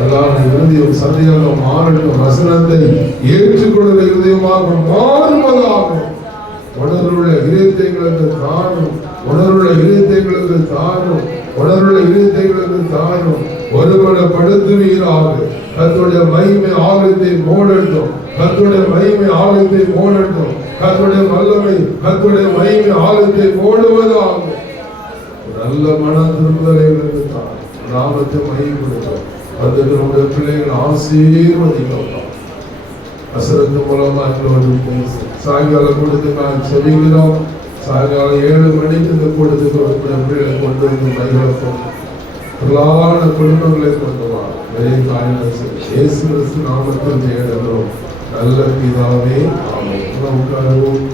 இருதயம் சதையாக மாறட்டும். வசனத்தை ஏற்றுக்கொள்கிற இருதயமாக மாறுவதாக. உணர்வுள்ள இதயங்களுக்கு தாரும், உணர்வுள்ள இதயங்களுக்கு தாரும், உணர்வுள்ள இதயங்களுக்கு தாரும். ஒருவனப்படுத்துவீராக. கர்த்தருடைய மகிமை ஆலயத்தை மூடட்டும். கர்த்தருடைய மகிமை ஆலயத்தை மூடட்டும். கர்த்தருடைய வல்லமை, கர்த்தருடைய மகிமை ஆலயத்தை மூடுவதாக. நல்ல மனம் திரும்புதலை தான் நாமத்தை மகிமைப்படுத்தும். அந்த நம்முடைய பிள்ளைகள் ஆசீர்வதிக்கலாம். வசனத்து மூலமா எங்களோடு பேச சாயங்காலம் கூட்டத்துக்கு நான் செவிக்கிறோம். சாயங்காலம் 7 மணிக்கு இந்த கூட்டத்துக்கு பிள்ளைகளை கொண்டு வந்து மகிழ்ச்சி பிரலான குடும்பங்களை கொண்டு வா. நிறைய காரியங்கள் இயேசு கிறிஸ்து நாமத்தில் தேடுகிறோம் நல்ல பிதாவே, ஆமென். உட்காருவோம்.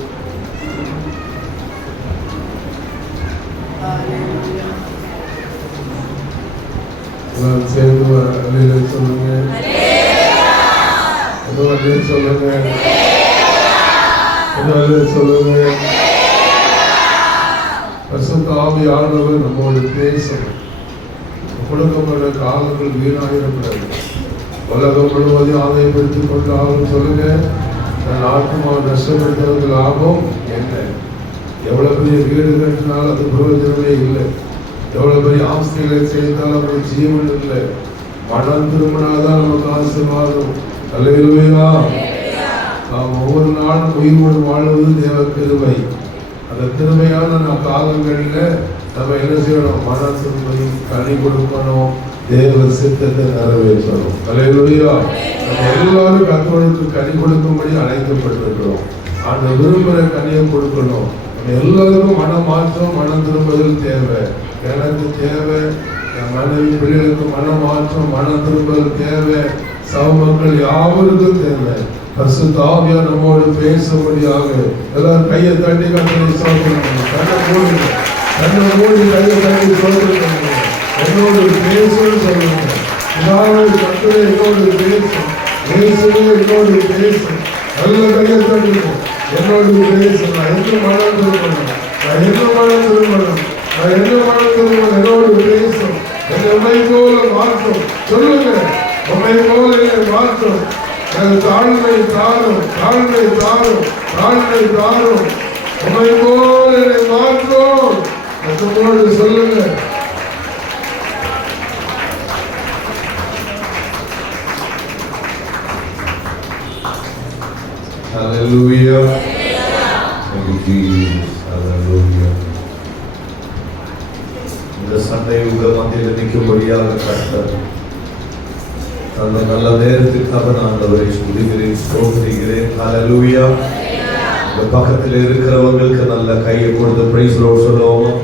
சேர்ந்து சொல்லுங்க, சொல்லுங்க, சொல்லுங்க. பரிசுத்த ஆவியானவர் நம்மோடு பேசணும். கொடுக்கப்பட்ட காலங்கள் வீணாயிடக்கூடாது. உலகம் முழுவதையும் ஆதாயப்படுத்திக் கொண்டாலும் சொல்லுங்க, நான் ஆத்மா நஷ்டப்படுத்துவது லாபம் என்ன? எவ்வளவு பெரிய வீடு கட்டினாலும் அது பிரயோஜனமே இல்லை. எவ்வளவு பெரிய ஆஸ்திகளை செய்தாலும் நமக்கு ஜீவன் இல்லை. மனம் திரும்பினாதான் நமக்கு ஆசீர்வாதம். அல்லேலூயா. நாம் ஒவ்வொரு நாளும் உயிரோடு வாழ்வது தேவ கிருபை. அந்த கிருபையான காலங்களில் நம்ம என்ன செய்யணும்? மனம் திரும்பி கனி கொடுக்கணும், தேவ சித்தத்தை நிறைவேற்றணும். அல்லேலூயா. நம்ம எல்லாரும் கர்த்தருக்கு கனி கொடுக்கும்படி அழைக்கப்பட்டிருக்கிறோம். அந்த விரும்புகிற கனியை கொடுக்கணும். எல்லாருக்கும் மனமாற்றம், மனம் திரும்புதல் தேவை. எனக்கு தேவை, என் மனைவி பிள்ளைகளுக்கு மனமாற்றம், மனம் திரும்புதல் தேவை. சக மக்கள் யாவருக்கும் தேவை. பரிசுத்த ஆவியானவர் நம்மோடு பேசும்படியாக எல்லாரும் கையை தட்டி கர்த்தரை ஸ்தோத்திரம். கண்ணை மூடி கையை தட்டி ஸ்தோத்திரம். என்னோடு பேசுன்னு சொல்லுங்க. இதாவது கர்த்தரே என்னோடு பேசும், பேசுவே என்னோடு பேசும். நல்ல கையை தட்டிக்கும். என்னோடு பேசும். நான் என்ன மனம் திரும்பணும், நான் என்ன மனம் திரும்பணும், நான் என்ன மனம் திரும்பணும். என்னோடு பேசும். என்னை உண்மை போல மாற்றும். சொல்லுங்க, உண்மை போல என்னை மாற்றும். எனக்கு தாழ்மை தாரும், தாழ்மை தாரும், தாழ்மை தாரும். உண்மை போல என்னை மாற்றும். அதோடு சொல்லுங்க. Hallelujah. Thank you, Jesus. Hallelujah. இந்த சண்டை உங்கள் மத்தியில் நிற்கும்படியாக கர்த்தர் அந்த நல்ல நேரத்திற்காக நான் ஆண்டவரை துதிக்கிறேன், ஸ்தோத்திரிக்கிறேன். Hallelujah. இந்த பக்கத்தில் இருக்கிறவங்களுக்கு நல்ல கையை கொடுத்து பிரைஸ் லோட் சொல்லுவோம்.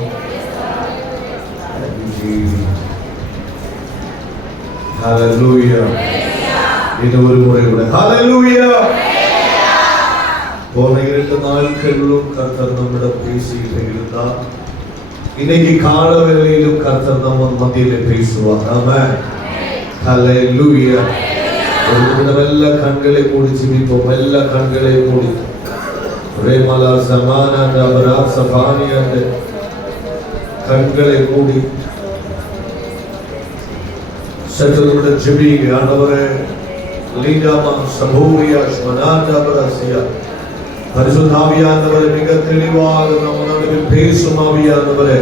Hallelujah. இன்னும் ஒரு முறை கூட Hallelujah. போன 2 நாட்களிலும் கர்த்தர் நம்மிடம் பேசிட்டு இருந்தார். இன்னைக்கு கால வேளையிலும் கர்த்தர் நம்ம மத்தியிலே பேசுவார். ஆமென். ஹல்லேலூயா. ஒரு நல்ல கண்களை மூடி ஜெபிப்போம். நல்ல கண்களை மூடி ரேமலா சமானா நபரா சபானியா கண்களை மூடி சற்றே ஜெபிங்க. ஆண்டவரே லீடாமா சபூரியா ஸ்மனாண்டா பரசியா பரிசுத்த ஆவியானவரே மிக தெளிவாக நம்மோடு பேசும் ஆவியானவரே.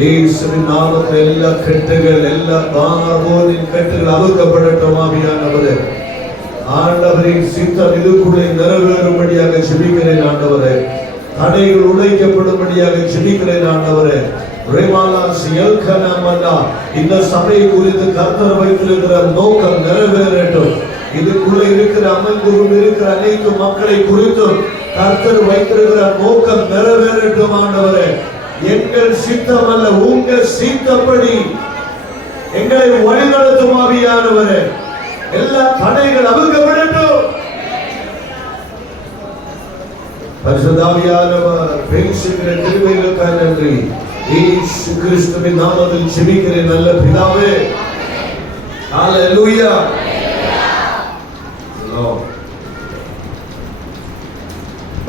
இயேசுவின் நாமத்தில் எல்லா கட்டுகள், எல்லா பாவங்களின் கட்டுகள் அறுக்கப்படட்டும் ஆவியானவரே. ஆண்டவரின் சித்தம் இதுக்குள்ளே நிறைவேறும்படியாக ஜெபிக்கிறேன் ஆண்டவரே. தடைகள் உடைக்கப்படும்படியாக ஜெபிக்கிறேன் ஆண்டவரே. இந்த சபையை குறித்து கர்த்தர் வைத்திருக்கிற நோக்கம் நிறைவேறட்டும். இதுக்குள்ள இருக்கிற அமல்குரும் இருக்கிற அனைத்து மக்களை குறித்தும் கர்த்தர் வைத்திருக்கிற நோக்கம் நிறைவேறட்டும் ஆண்டவரே. எங்கள் சித்தம் அல்ல, உங்கள் சித்தப்படி எங்களை வழிநடத்தும் ஆவியானவரே. எல்லா தடைகள் அவிழ்க்கப்படட்டும். பரிசுத்த ஆவியானவர் பேசுகிற கிருபைகளுக்காக நன்றி. இயேசு கிறிஸ்துவின் நாமத்தில் ஜெபிக்கிறேன் நல்ல பிதாவே. ஹல்லேலூயா.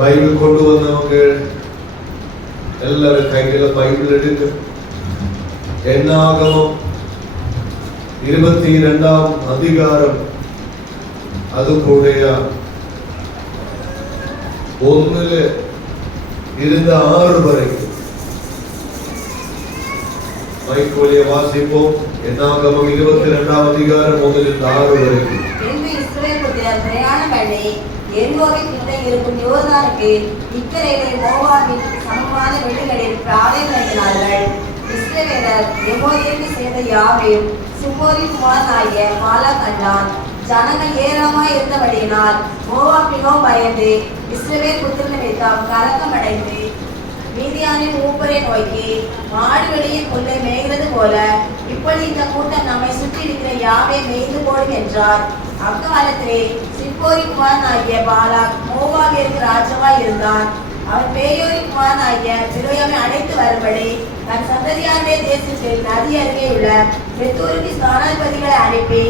பைபிள் கொண்டு வந்தவங்க எல்லாரும் கையில பைபிள் எடுத்து என்னாகமம் 22ஆம் அதிகாரம் அது கூட 1 இருந்து 6 வரைக்கும் மைக்கோலிய வாசிப்போம். என்னாகமம் 22ஆம் அதிகாரம் 1 இருந்து 6 வரைக்கும். இஸ்ரவேல் புத்திரர் பிரயாணம் பண்ணி எரிகோவின் கிட்ட இருக்கும் யோர்தானுக்கு இக்கரையிலே மோவாபின் சமமான வெளிகளில் பாளையம் இறங்கினார்கள். இஸ்ரவேலர் எமோரியருக்கு சேர்ந்த யாவையும் சிப்போரின் குமாரனாகிய பாலாக் கண்டான். ஜனங்கள் ஏராளமாய் இருந்தபடியினால் மோவாப் மிகவும் பயந்து இஸ்ரவேல் புத்திரர் நிமித்தம் கலக்கமடைந்து மீதியானின் மூப்பரை நோக்கி, மாடு வெளியில் புல்லை மேய்கிறது போல இப்படி இந்த கூட்டம் நம்மை சுற்றி இருக்கிற யாவை மேய்ந்து போடும் என்றார். அக்காலத்திலே சிப்போரி குமாரனாகிய பாலாக் மோவாபிற்கு ராஜாவாய் இருந்தான். அவன் பேயோரி குமாரனாகிய பிரோயாமை அழைத்து வரும்படி தன் சந்ததியாருடைய தேசத்தில் நதி அருகே உள்ள பெத்தூருக்கு ஸ்தானாதிபதிகளை அனுப்பி,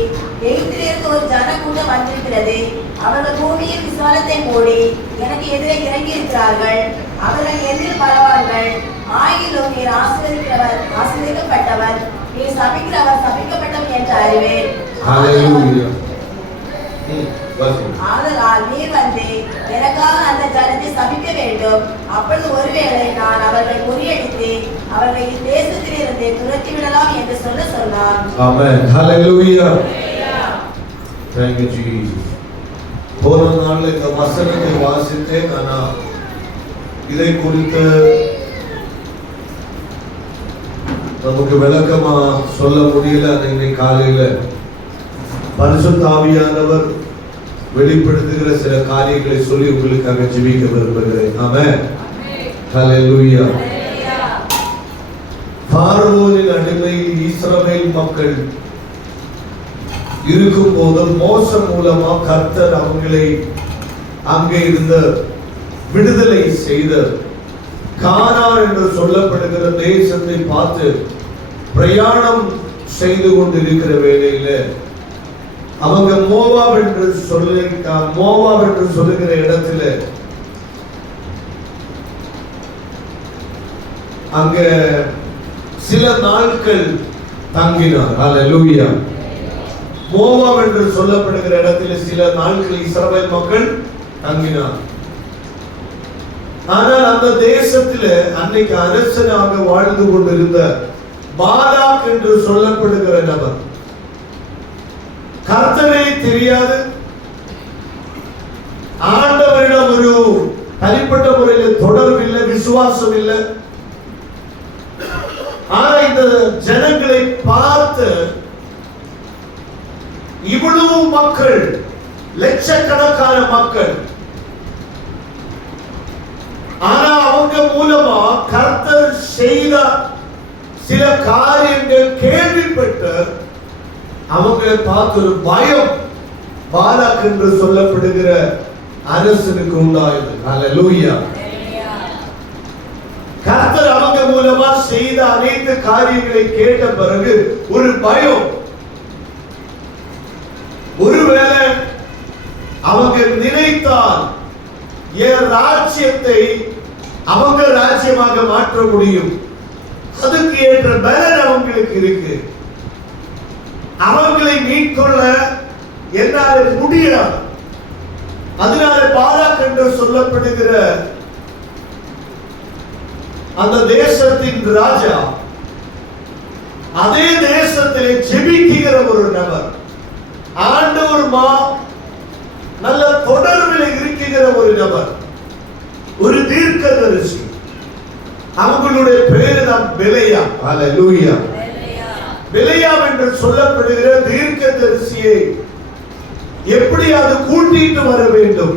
எகிப்திலிருந்து ஒரு ஜன கூட்டம் வந்திருக்கிறது. அவர்கள் பூமியின் விசாலத்தை மூடி எனக்கு எதிரே இறங்கி இருக்கிறார்கள். அவர்கள் எதில் பரவார்கள். ஆகிலும் நீர் ஆசீர்வதிக்கிறவர் ஆசீர்வதிக்கப்பட்டவர், நீர் சபிக்கிறவர் சபிக்கப்பட்டவர் என்று அறிவேன். ஆதலால் நீர் வந்து எனக்காக அந்த ஜனத்தை சபிக்க வேண்டும். அப்பொழுது ஒருவேளை நான் அவர்களை முறியடித்து அவர்களை தேசத்திலிருந்து துரத்தி விடலாம் என்று சொன்னான். ஆமென். ஹல்லேலூயா. Thank you Jesus. போன நாள் இந்த வசனத்தை வாசித்தேன். நான் இதை குறித்து நமக்கு விளக்கமா சொல்ல முடியல. இன்னைக்கு காலையில பரிசுத்த ஆவியானவர் வெளிப்படுத்துகிற சில காரியங்களை சொல்லி உங்களுக்காக ஜெபிக்க விரும்புகிறேன். ஆமென். ஹல்லேலூயா. பார்வோனின் அடிமையில் இஸ்ரவேல் மக்கள் இருக்கும் போது மோசே மூலமா கர்த்தர் அவங்களை அங்கே இருந்த விடுதலை செய்த கானான் என்று சொல்லப்படுகிற தேசத்தை பார்த்து பிரயாணம் செய்து கொண்டிருக்கிற வேளையில அவங்க மோவாப் என்று சொல்லுகிற இடத்துல அங்க சில நாட்கள் தங்கினார். ஹல்லேலூயா. மோவாப் என்று சொல்லப்படுகிற இடத்துல சில நாட்கள் இஸ்ரவேல் மக்கள் தங்கினார். ஆனால் அந்த தேசத்துல அன்னைக்கு அரசனாக வாழ்ந்து கொண்டிருந்த பாலாக் என்று சொல்லப்படுகிற நபர், கர்த்தரை தெரியாது, ஆண்டவரிடம் ஒரு தனிப்பட்ட முறையில் தொடர்பு இல்லை, விசுவாசம் இல்லை. ஆனா இந்த ஜனங்களை பார்த்து இவ்வளவு மக்கள், லட்சக்கணக்கான மக்கள், ஆனா அவங்க மூலமா கர்த்தர் செய்த சில காரியங்கள் கேள்விப்பட்டு அவங்களை பார்த்து ஒரு பயம் பாலாக் என்று சொல்லப்படுகிற அரசனுக்கு உண்டாயது. ஹல்லேலூயா. கர்த்தர் அவங்க மூலமா செய்த அனைத்து காரியங்களை கேட்ட பிறகு ஒரு பயம். ஒருவேளை அவங்க நினைத்தால் என் ராஜ்யத்தை அவங்க ராஜ்யமாக மாற்ற முடியும், அதுக்கு ஏற்ற பலன் அவங்களுக்கு இருக்கு, அவங்களை மீட்கொள்ள என்னால் முடியாது. அதனால பாலாக் என்று சொல்லப்படுகிற அந்த தேசத்தின் ராஜா அதே தேசத்திலே ஜெபிக்கிற ஒரு நபர், ஆண்டவருமா நல்ல தொடர்பில் இருக்கிற ஒரு நபர், ஒரு தீர்க்கதரிசி. அவங்களுடைய பேரு தான் பிலேயா. ஹல்லேலூயா. பிலேயா என்று சொல்லப்படுகிற தீர்க்கதரிசியை எப்படி அது கூட்டிட்டு வர வேண்டும்?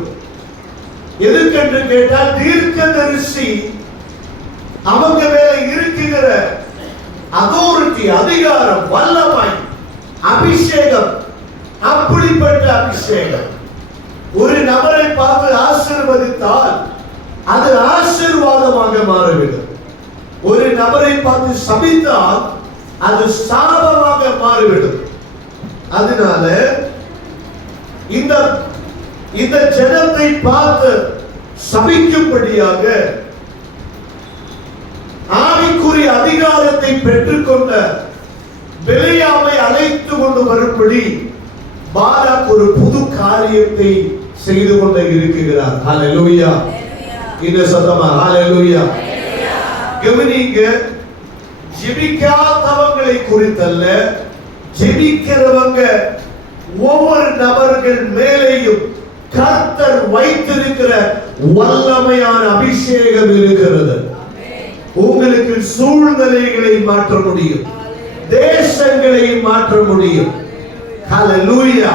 எதுக்கென்று கேட்டால், தீர்க்கதரிசி அவங்க மேல இருக்கிற அதாரிட்டி, அதிகாரம், வல்லமை, அபிஷேகம், அப்படிப்பட்ட அபிஷேகம் ஒரு நபரை பார்த்து ஆசீர்வதித்தால் அது ஆசீர்வாதமாக மாறிவிடும். ஒரு நபரை பார்த்து சபித்தால் அது சாபமாக மாறிவிடும். அதனால இந்த ஜனத்தை பார்த்து சபிக்கும்படியாக ஆவிக்குரிய அதிகாரத்தை பெற்றுக்கொண்ட பிலேயாமை அழைத்து கொண்டு வரும்படி பாலாக் ஒரு புது காரியத்தை செய்து கொண்டே இருக்கிறார். ஹalleluya. இந்த சத்தமா ஹalleluya. கவனிங்க, ஜெபிக்காதவங்களை குறித்தல்ல, ஜெபிக்கிறவங்க ஒவ்வொரு நபர்கள் மேலேயும் கர்த்தர் வைத்திருக்கிற வல்லமையான அபிஷேகம் இருக்கிறது. உங்களுக்கு சூழ்நிலைகளை மாற்ற முடியும், தேசங்களை மாற்ற முடியும். ஹalleluya,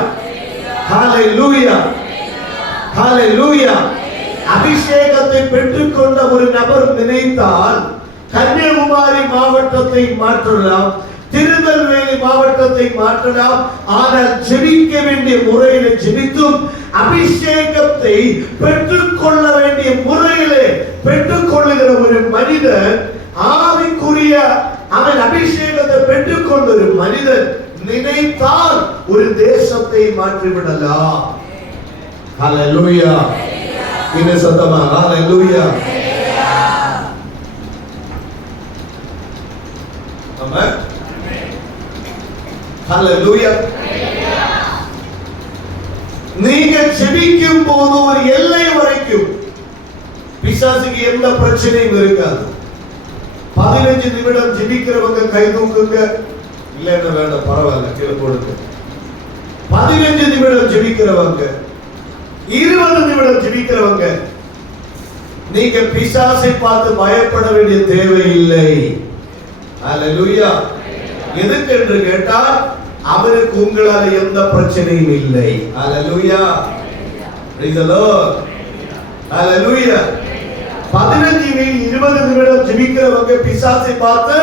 ஹalleluya, ஹalleluya. அபிஷேகத்தை பெற்றுக்கொண்ட ஒரு நபர் நினைத்தால் கன்னியாகுமரி மாவட்டத்தை மாற்றலாம், திருநெல்வேலி மாவட்டத்தை மாற்றலாம். ஆனால் ஜெபிக்க வேண்டிய முறையிலே ஜெபித்தும் அபிஷேகத்தை பெற்றுக்கொள்ள வேண்டிய முறையிலே பெற்றுக்கொள்ளுகிற ஒரு மனிதன், ஆவிக்குரிய அவன் அபிஷேகத்தை பெற்றுக்கொண்ட ஒரு மனிதன் நினைத்தால் ஒரு தேசத்தை மாற்றிவிடலாம். ஹalleluya. இந்த சத்தமா ஹalleluya. ஆமென். ஹalleluya. நீங்க ஜெபிக்கும் போது ஒரு எல்லை வரைக்கும் பிசாசுக்கு எந்த பிரச்சனையும் இருக்காது. 15 நிமிடம் ஜெபிக்கிறவங்க கை தூக்குங்க. இல்லைன்னா வேண்டாம், பரவாயில்ல, கீழே போடுங்க. 15 நிமிடம் ஜெபிக்கிறவங்க, 20 நிமிடம் ஜெபிக்கிறவங்க, நீங்க பிசாசை பார்த்து பயப்பட வேண்டிய தேவையில்லை. ஹalleluya. எதுக்கு என்று கேட்டால் அவருக்கு உங்களால எந்த பிரச்சனையும் இல்லை. ஹalleluya. praise the Lord. ஹalleluya. 15-20 நிமிடம் ஜெபிக்கிறவங்க பிசாசை பார்த்து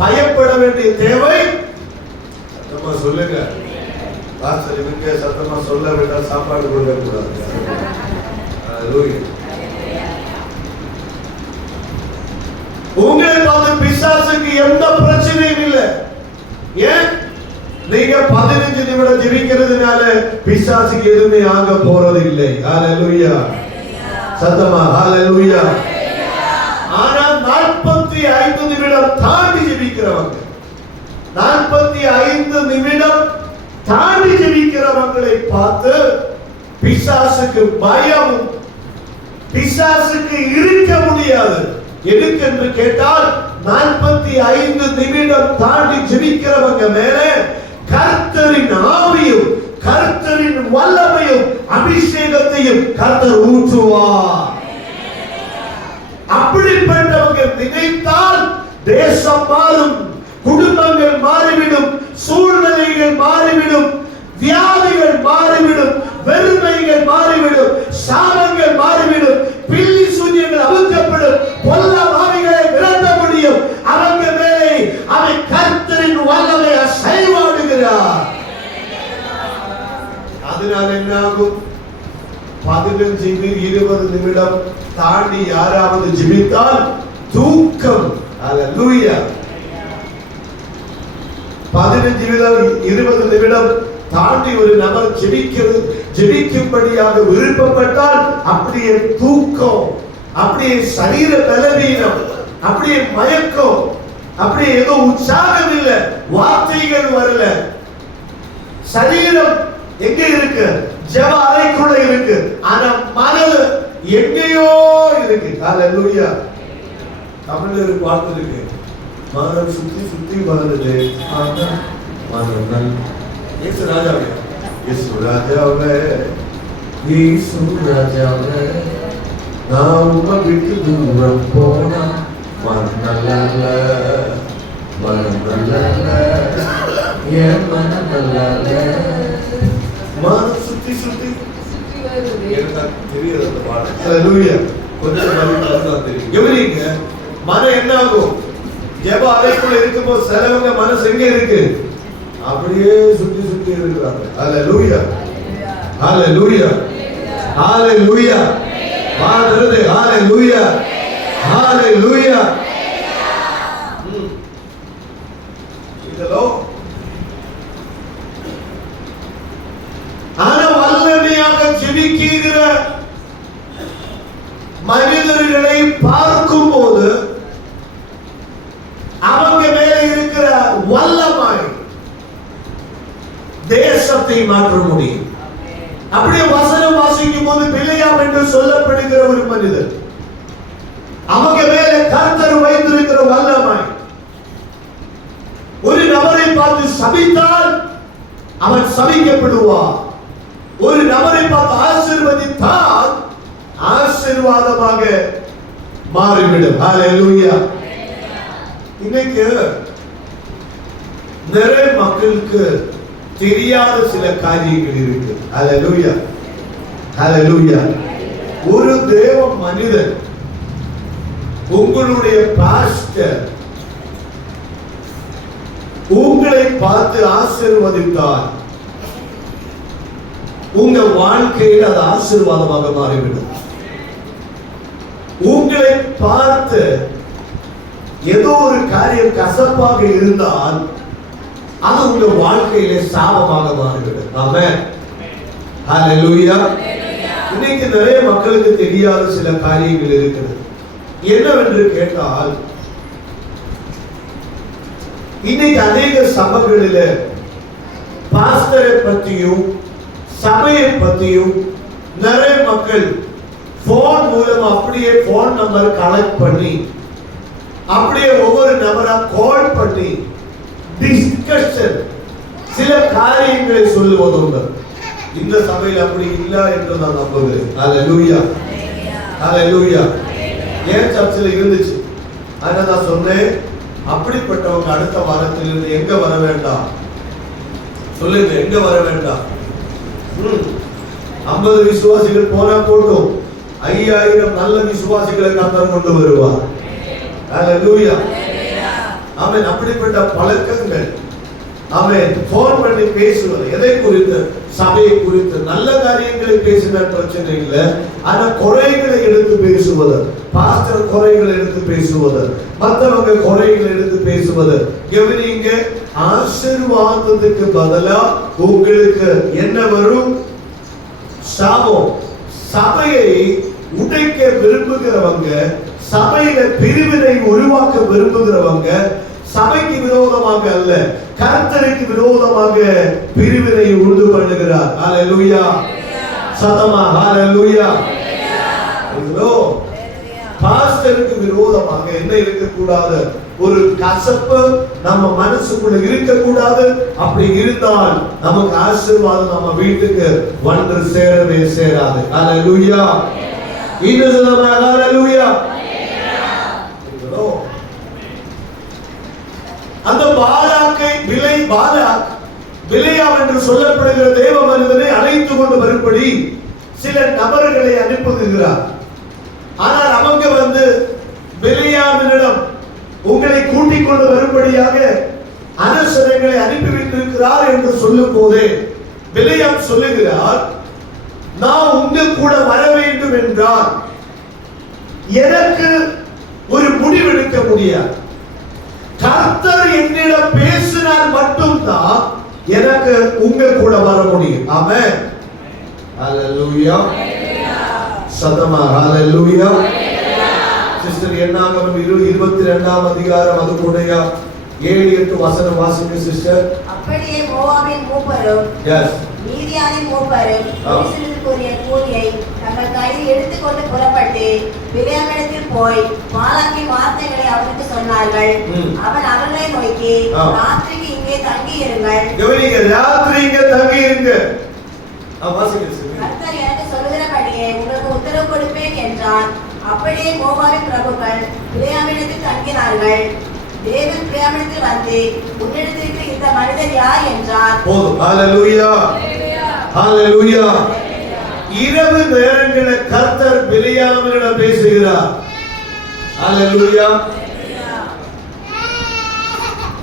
பயப்பட வேண்டிய தேவை. சத்தமா சொல்லுங்க. பாஸ்டர் இவங்க சத்தமா சொல்ல வேண்டாம், சாப்பாடு கொடுக்க கூடாது. ஹalleluya. உங்களை பார்த்து பிசாசுக்கு எந்த பிரச்சனையும் இல்லை. ஏன்? நீங்க 15 நிமிடம் ஜெபிக்கிறதுனால பிசாசுக்கு எதுவுமே ஆக போறது இல்லை. ஹalleluya. சத்தமா ஹalleluya. ஆனா 45 நிமிடம் தாண்டி ஜெபிக்கிறவங்க, 45 நிமிடம் தாண்டி ஜெபிக்கிறவங்களை பார்த்து பிசாசுக்கு பயம், பிசாசுக்கு இருக்க முடியாது. எதுக்கு என்று கேட்டால் 45 நிமிடம் தாண்டி ஜெபிக்கிறவங்க மேல கர்த்தரின் ஆவியும் கர்த்தரின் வல்லமையும் அபிஷேகத்தையும் கர்த்தர் ஊற்றுவார். அப்படிப்பட்டவங்க நினைத்தால் தேசம் மாறும், குடும்பங்கள் மாறிவிடும், சூழ்நிலைகள் மாறிவிடும், வியாதிகள் மாறிவிடும், வெறுமைகள் மாறிவிடும், சாபங்கள் மாறிவிடும், பில்லி சூன்யங்கள் அவிழ்க்கப்படும், பொல்லா ஆவிகளை விரட்ட முடியும். அவங்க மேலே அவன் கர்த்தரின் வல்லமையை செயல்படுகிறார். அதனால் என்ன ஆகும்? 15-20 நிமிடம் தாண்டி யாராவது ஜெபித்தால் தூக்கம். ஹalleluya. 15-20 நிமிடம் தாண்டி ஒரு நபர் ஜெபிக்கும்படியாக விருப்பப்பட்டால் அப்படியே தூக்கம், அப்படியே சரீர பலவீனம், அப்படியே மயக்கம், அப்படியே ஏதோ உற்சாகம் இல்லை, வார்த்தைகள் வரல. சரீரம் எங்க இருக்கு? ஜெப அறைக்குள்ள இருக்கு. ஆனா மனது எங்கேயோ இருக்கு. ஹalleluya. தமிழ்ல ஒரு பாட்டு இருக்கு, மனம் சுத்தி சுத்தி வருது. மனம் இயேசு ராஜாவே, இயேசு ராஜாவே, இயேசு ராஜாவே, நான் உம்மை விட்டு தூரம் போனா மனம் நல்ல, மனம் நல்ல, என் மனம் நல்ல. மனம் சுத்தி சுத்தி எனக்கு தெரியாது அந்த பாட்டு. ஹalleluya. கொஞ்சம் நல்லா தெரியும். கவனிங்க, மனம் என்ன ஆகும்? ஜெப அறைக்குள்ள இருக்கும்போது சிலவங்க மனசு எங்க இருக்கு? அப்படியே சுத்தி சுத்தி இருக்கிறாங்க. ஹalleluya, ஹalleluya, ஹalleluya. பாடுறது ஹalleluya, ஹalleluya. இதலோ ஆனா வல்லமையாக ஜெபிக்கிற மனிதர்களை பார்க்கும் போது அவங்க மேல இருக்கிற வல்லமை தேசத்தை மாற்ற முடியும். அப்படியே வசனம் வாசிக்கும் போது பிலேயாம் என்று சொல்லப்படுகிற ஒரு மனிதர், அவங்க மேல கர்த்தர் வைத்திருக்கிற வல்லமை, ஒரு நபரை பார்த்து சபித்தால் அவன் சபிக்கப்படுவார், ஒரு நபரை பார்த்து ஆசீர்வதித்தால் ஆசீர்வாதமாக மாறிவிடும். ஹல்லேலூயா. இன்னைக்கு நிறைய மக்களுக்கு தெரியாத சில காரியங்கள் இருக்கு. ஹல்லேலூயா, ஹல்லேலூயா. ஒரு தேவ மனிதன், உங்களுடைய பாஸ்டர் உங்களை பார்த்து ஆசீர்வதித்தால் உங்க வாழ்க்கையில் அது ஆசீர்வாதமாக மாறிவிடும். உங்களை பார்த்து ஏதோ ஒரு காரியம் கசப்பாக இருந்தால் அது உங்க வாழ்க்கையிலே சாபமாக மாறிவிடும். ஆமென், ஹல்லேலூயா. இன்னைக்கு நிறைய மக்களுக்கு தெரியாத சில காரியங்கள் இருக்கிறது. என்னவென்று கேட்டால், இன்னைக்கு அநேக சபைகளில் பாஸ்டரை பற்றியும் சபையை பற்றியும் நிறைய மக்கள் போன் மூலம் அப்படியே போன் நம்பர் கலெக்ட் பண்ணி அப்படியே ஒவ்வொரு நபரா கால் பண்ணி டிஸ்கஷன் சில காரியங்களை சொல்லுவதுண்டு. இந்த சபையில் அப்படி இல்லை என்று நான் நம்புகிறேன். ஹல்லேலூயா, ஹல்லேலூயா. ஏன் சர்ச்சில் இருந்துச்சு, ஆனா நான் சொன்னேன், அப்படிப்பட்டவங்க அடுத்த வாரத்திலிருந்து எங்க வர வேண்டாம் சொல்லுங்க, எங்க வர வேண்டாம். 50 விசுவாசிகள் போனா போட்டும், 5000 நல்ல விசுவாசிகளை கர்த்தர் கொண்டு வருவார். ஹல்லேலூயா, ஆமென். அப்படிப்பட்ட பழக்கங்கள், ஆமென். போன் பண்ணி பேசுவது, எதை குறித்து, சபையை குறித்து நல்ல காரியங்களை பேசின பிரச்சனை இல்லை, ஆனா குறைகளை எடுத்து பேசுவது, பாஸ்டர் குறைகளை எடுத்து பேசுவது, மற்றவங்க குறைகளை எடுத்து பேசுவது, கவனிங்க. ஆசீர்வாதத்துக்கு பதிலா உங்களுக்கு என்ன வரும்? சாபம். சபையை உடைக்க விரும்புகிறவங்க, சபையில பிரிவினை உருவாக்க விரும்புகிறவங்க, சபைக்கு விரோதமாக அல்ல, கர்த்தருக்கு விரோதமாக பிரிவினை உண்டு பண்ணுகிறார். ஹல்லேலூயா, சதமா ஹல்லேலூயா. பாஸ்டருக்கு விரோதமாக என்ன இருக்கக்கூடாது? ஒரு கசப்பு நம்ம மனசுக்குள்ள இருக்கக்கூடாது. அப்படி இருந்தால் நமக்கு ஆசீர்வாதம் நம்ம வீட்டுக்கு வந்து சேரவே சேராது. ஹல்லேலூயா, இன்னும் ஹல்லேலூயா. அந்த பாலாக்கை பிலேயாம் என்று சொல்லப்படுகிற தேவ மனிதனை அழைத்து கொண்டு வரும்படி சில நபர்களை அனுப்புகிறார். ஆனால் அவங்க வந்து பிலேயாமினிடம் உங்களை கூட்டிக் கொண்டு வரும்படியாக அரசர்களை அனுப்பி வைத்திருக்கிறார் என்று சொல்லும் போதே பிலேயாம் சொல்லுகிறார், நான் உங்க கூட வர வேண்டும் என்றால் எனக்கு ஒரு முடிவெடுக்க முடியாது. கர்த்தர் என்னிடம் பேசினால் மட்டும்தான் எனக்கு உங்க கூட வர முடியும். ஆமென், ஹல்லேலூயா, சதமா ஹல்லேலூயா. சிஸ்டர் என்னாகமம் 22ஆம் அதிகாரம் அது கூடய 7-8 வசனம் வாசிங்க சிஸ்டர். அப்படியே மோவாபின் மூப்பரும் மீதியானின் மூப்பரும் இஸ்ரவேலுக்குரிய கூலியை தங்கள் கையில் எடுத்துக்கொண்டு புறப்பட்டு பிலேயாமிடத்தில் போய் பாலாக்கின் வார்த்தைகளை அவனுக்கு சொன்னார்கள். அவன் அவர்களை நோக்கி, ராத்திரிக்கு இங்கே தங்கி இருங்கள். கவனிங்க, ராத்திரி இங்கே தங்கி இருங்க. வாசிங்க சிஸ்டர். கர்த்தர் எனக்கு சொல்லுகிறபடியே உங்களுக்கு உத்தரவு கொடுப்பேன் என்றான். அப்படியே மோவாபின் பிரபுக்கள் பிலேயாமிடத்தில் தங்கினார்கள். தேவன் பிலேயாமிடத்தில் வந்து, உன்னிடத்திற்கு இந்த மனிதர் யார் என்றார். ஹல்லேலூயா, ஹல்லேலூயா. இரவு நேரங்களில் கர்த்தர் பிலேயாமிடம் பேசுகிறார். ஹல்லேலூயா,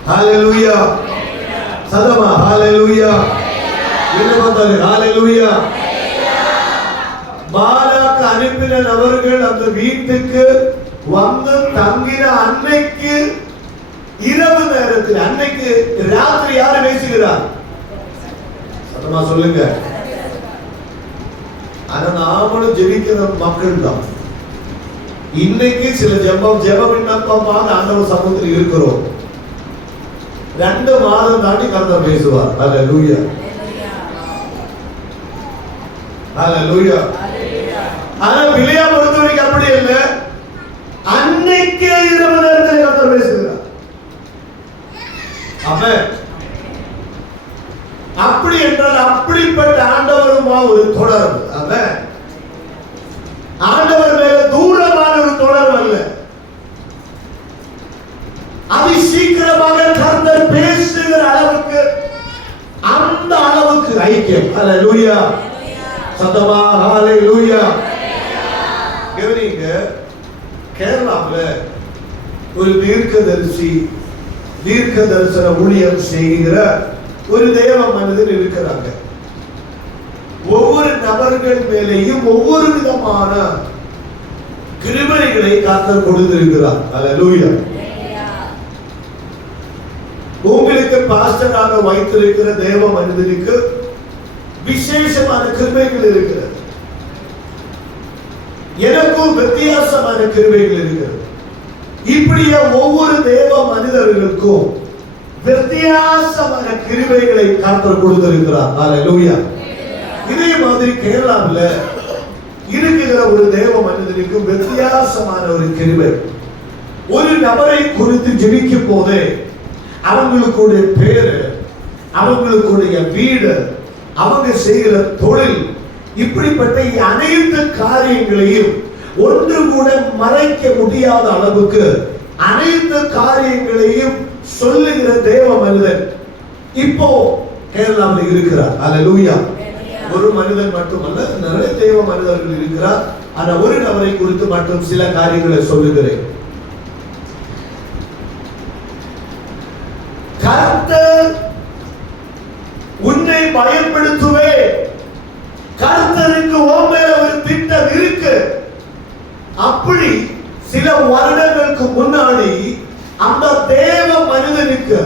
ஹல்லேலூயா, சதமா ஹல்லேலூயா. என்ன பார்த்தாரு? ஹல்லேலூயா. பாலாக்கு அனுப்பின நபர்கள் அந்த வீட்டுக்கு வந்து தங்கின அன்னைக்கு இரவு நேரத்தில், அன்னைக்கு ராத்திரி யாரு பேசுகிறார்? சத்தமா சொல்லுங்க. ஆனா நாமளும் ஜெபிக்கிற மக்கள் தான். இன்னைக்கு சில ஜெப விண்ணப்பமாக ஆண்டவர் சமூகத்தில் இருக்கிறோம். 2 மாதம் தாண்டி கர்த்தர் பேசுவார். ஹல்லேலூயா. ஹalleluya. ஆனா பிலியா பொறுத்தவரைக்கும் அப்படி இல்லை. அன்னைக்கே இரவு நேரத்தில் கர்த்தர் பேசுகிறார். ஆமென். அப்படி என்றால் அப்படிப்பட்ட ஆண்டவருமா ஒரு தொடர்பு. ஆமென். ஆண்டவர் மேல தூரமான ஒரு தொடர்பு அல்ல. அதி சீக்கிரமாக கர்த்தர் பேசுகிற அளவுக்கு, அந்த அளவுக்கு ஐக்கியம். ஹalleluya. சத்தமா ஹalleluya. கவனிங்க, கேரளாவுல ஒரு தீர்க்க தரிசன ஊழியம் செய்கிற ஒரு தேவ மனிதன் இருக்கிறாங்க. ஒவ்வொரு நபர்கள் மேலேயும் ஒவ்வொரு விதமான கிருபைகளை கர்த்தர் கொடுத்திருக்கிறார். ஹalleluya. உங்களுக்கு பாஸ்டராக வைத்திருக்கிற தேவ மனிதனுக்கு விசேஷமான கிருபைகள் இருக்கிறது. எனக்கும் வித்தியாசமான கிருபைகள் இருக்கிறது. இப்படியே ஒவ்வொரு தேவ மனிதர்களுக்கும் வித்தியாசமான கிருபைகளை கர்த்தர் கொடுத்திருக்கிறார். ஹalleluya. இதே மாதிரி கேரளாவில் இருக்கிற ஒரு தேவ மனிதனுக்கு வித்தியாசமான ஒரு கிருபை. ஒரு நபரை குறித்து ஜெபிக்கும் போதே அவங்களுடைய பேரு, அவங்களுடைய வீடு, அவங்க செய்கிற தொழில், இப்படிப்பட்ட அனைத்து காரியங்களையும் ஒன்று கூட மறைக்க முடியாத அளவுக்கு அனைத்து காரியங்களையும் சொல்லுகிற தேவ மனிதன் இப்போ கேரளாவில் இருக்கிறார். ஹalleluya. ஒரு மனிதன் மட்டுமல்ல, நிறைய தேவ மனிதர்கள் இருக்கிறார். ஆனா ஒரு நபரை குறித்து மட்டும் சில காரியங்களை சொல்லுகிறேன். கர்த்தர் உன்னை பயன்படுத்துவே. கர்த்தருக்கு உன் மேல ஒரு திட்டம் இருக்கு. அப்படி சில வருடங்களுக்கு முன்னாடி அந்த தேவ மனிதனுக்கு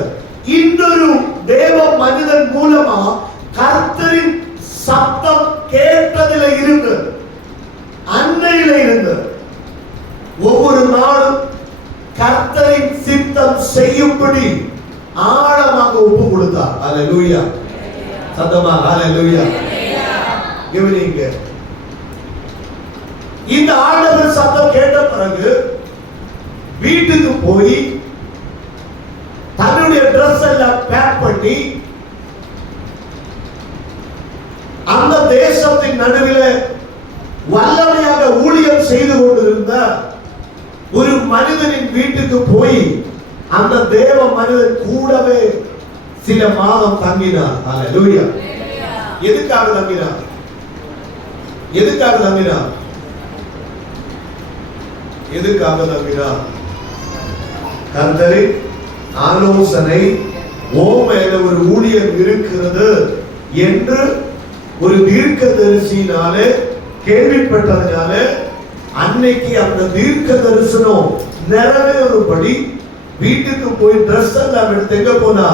இன்னொரு தேவ மனிதன் மூலமா கர்த்தரின் சத்தம் கேட்டதில இருந்து, அன்னையில இருந்து ஒவ்வொரு நாளும் கர்த்தரின் சித்தம் செய்யும்படி ஆழமாக ஒப்பு கொடுத்தார். ஹalleluya. சத்தமா ஹalleluya. கவனிங்க, இந்த ஆண்டவர் சத்தம் கேட்ட பிறகு வீட்டுக்கு போய் தன்னுடைய Dress எல்லாம் பேக் பண்ணி அந்த தேசத்தின் நடுவில் வல்லமையாக ஊழியம் செய்து கொண்டிருந்த ஒரு மனிதனின் வீட்டுக்கு போய் அந்த தேவ மனிதன் கூடவே சில மாதம் தங்கினார். ஹalleluya. எதுக்காக தங்கினார்? எதுக்காக தங்கினார்? எதுக்காக தங்கினார்? கர்த்தரின் ஆலோசனை ஓ மேல ஒரு ஊழியம் இருக்கிறது என்று ஒரு தீர்க்கதரிசியினாலே கேள்விப்பட்டதனால அன்னைக்கு அந்த தீர்க்க தரிசனம் நிறைவேறும்படி வீட்டுக்கு போய் Dress எல்லாம் எடுத்து எங்க போனா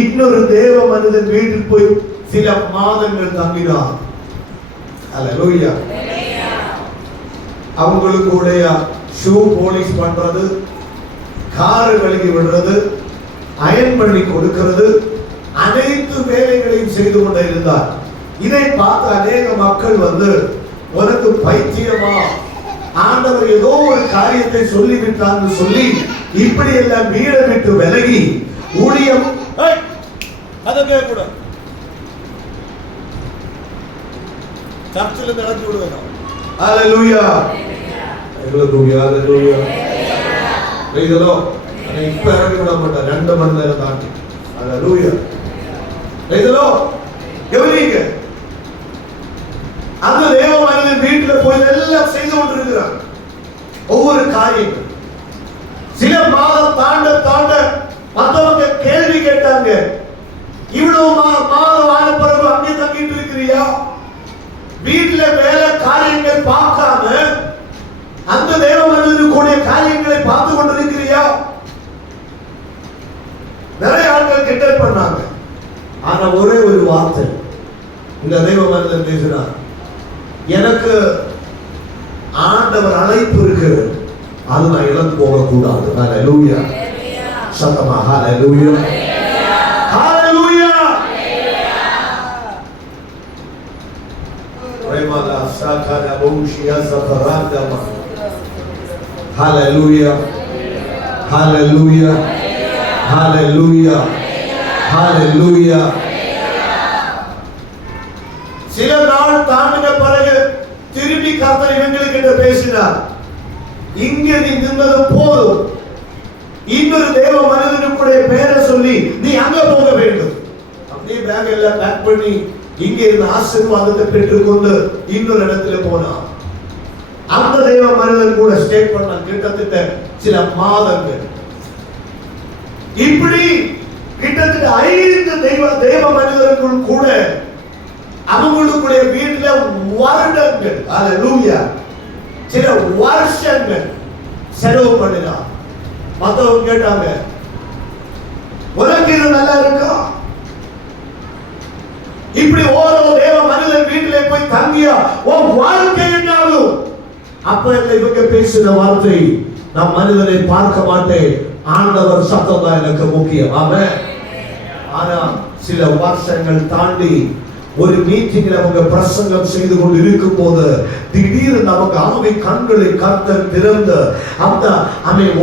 இன்னொரு தேவ மனிதன் வீட்டுக்கு போய் சில மாதங்கள் தங்கினார். ஹalleluya. அவங்களுடைய ஷூ போலிஷ் பண்றது, கார் கழுவி விடுறது, அயன் பண்ணி கொடுக்கிறது, அனைத்து வேலைகளையும் செய்து கொண்டே இருந்தார். இதை பார்த்து அநேக மக்கள் வந்து, உனக்கு பைத்தியமா, ஆண்டவர் ஏதோ ஒரு காரியத்தை சொல்லிவிட்டான்னு சொல்லி இப்படி எல்லாம் வீட விட்டு விலகி ஊழியம் அதை கூட சர்ச்சில் நடத்தி விடுவேன். ஹalleluya. ஹalleluya. ஹalleluya. இதோ இப்ப இறங்கி விட மாட்டேன் 2 மணி நேரம் தாண்டி. ஹalleluya. இதோ கவனிங்க, அந்த தேவ மனிதன் வீட்டுல போய் எல்லாம் செய்து கொண்டிருக்கிறார். ஒவ்வொரு காரியங்கள் சில மாதம் தாண்ட மற்றவங்க கேள்வி கேட்டாங்க, இவ்வளவு மாதம் ஆன பிறகு அங்கே தங்கிட்டு இருக்கிறியா? வீட்டுல வேலை காரியங்கள் பார்க்காம அந்த தேவ மனிதனுடைய காரியங்களை பார்த்து கொண்டிருக்கிறியா? நிறைய ஆட்கள் கிண்டல் பண்ணாங்க. ஆனா ஒரே ஒரு வார்த்தை இந்த தேவ மனிதன் பேசினார், எனக்கு ஆண்டவர் அழைப்பு இருக்கு, அது நான் இழந்து போக கூடாது. ஹalleluya. சத்தமா ஹalleluya. ஹalleluya. ஒரே Remala sakana boushia saparanda. Hallelujah. Hallelujah. Hallelujah. Hallelujah. சில நாள் தாண்டின பிறகு திரும்பி கர்த்தர் இவங்களுக்கு பேசினார். இங்க நீ நின்னது போதும், இன்னொரு தேவ மனிதனுடைய பெயரை சொல்லி நீ அங்க போக வேண்டும். அப்படியே பேக் எல்லாம் பேக் பண்ணி இங்க இருந்த ஆசீர்வாதத்தை பெற்றுக்கொண்டு இன்னொரு இடத்துல போனான். அந்த தேவ மனிதன் கூட ஸ்டே பண்ண கிட்டத்தட்ட சில மாதங்கள். இப்படி கிட்டத்தட்ட 5 தேவ மனிதர்கள் கூட அவங்களுடைய வீட்டுல வருடங்கள், அல்லேலூயா, சில வருஷங்கள் செலவு பண்ணினார். மத்தவங்க கேட்டாங்க, உனக்கு இது நல்லா இருக்கா? இப்படி ஓரோ தேவ மனிதன் வீட்டிலே போய் தங்கியா உன் வாழ்க்கை என்னாலும்? அப்ப இவங்க பேசின வார்த்தை, நான் மனிதனை பார்க்க மாட்டேன், ஆண்டவர் சத்தம் தான் எனக்கு முக்கியம். ஆமென். ஆனா சில வருஷங்கள் தாண்டி ஒரு மீட்டிங்ல அவங்க பிரசங்கம் செய்து கொண்டு இருக்கும் போது திடீர்னு நமக்கு ஆவி கண்களை கர்த்தர் திறந்து அந்த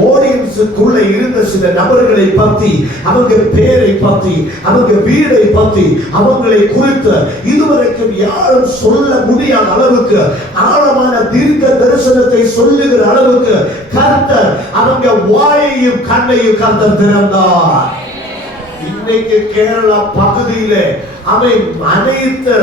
ஆடியன்ஸுக்குள்ள இருந்த சில நபர்களை பத்தி, அவங்க பேரை பத்தி, அவங்க வீடை பத்தி, அவங்களை குறித்து இதுவரைக்கும் யாரும் சொல்ல முடியாத அளவுக்கு ஆழமான தீர்க்க தரிசனத்தை சொல்லுகிற அளவுக்கு கர்த்தர் அவங்க வாயையும் கண்ணையும் கர்த்தர் திறந்தார். இன்னைக்கு கேரளா பகுதியிலே அனைத்து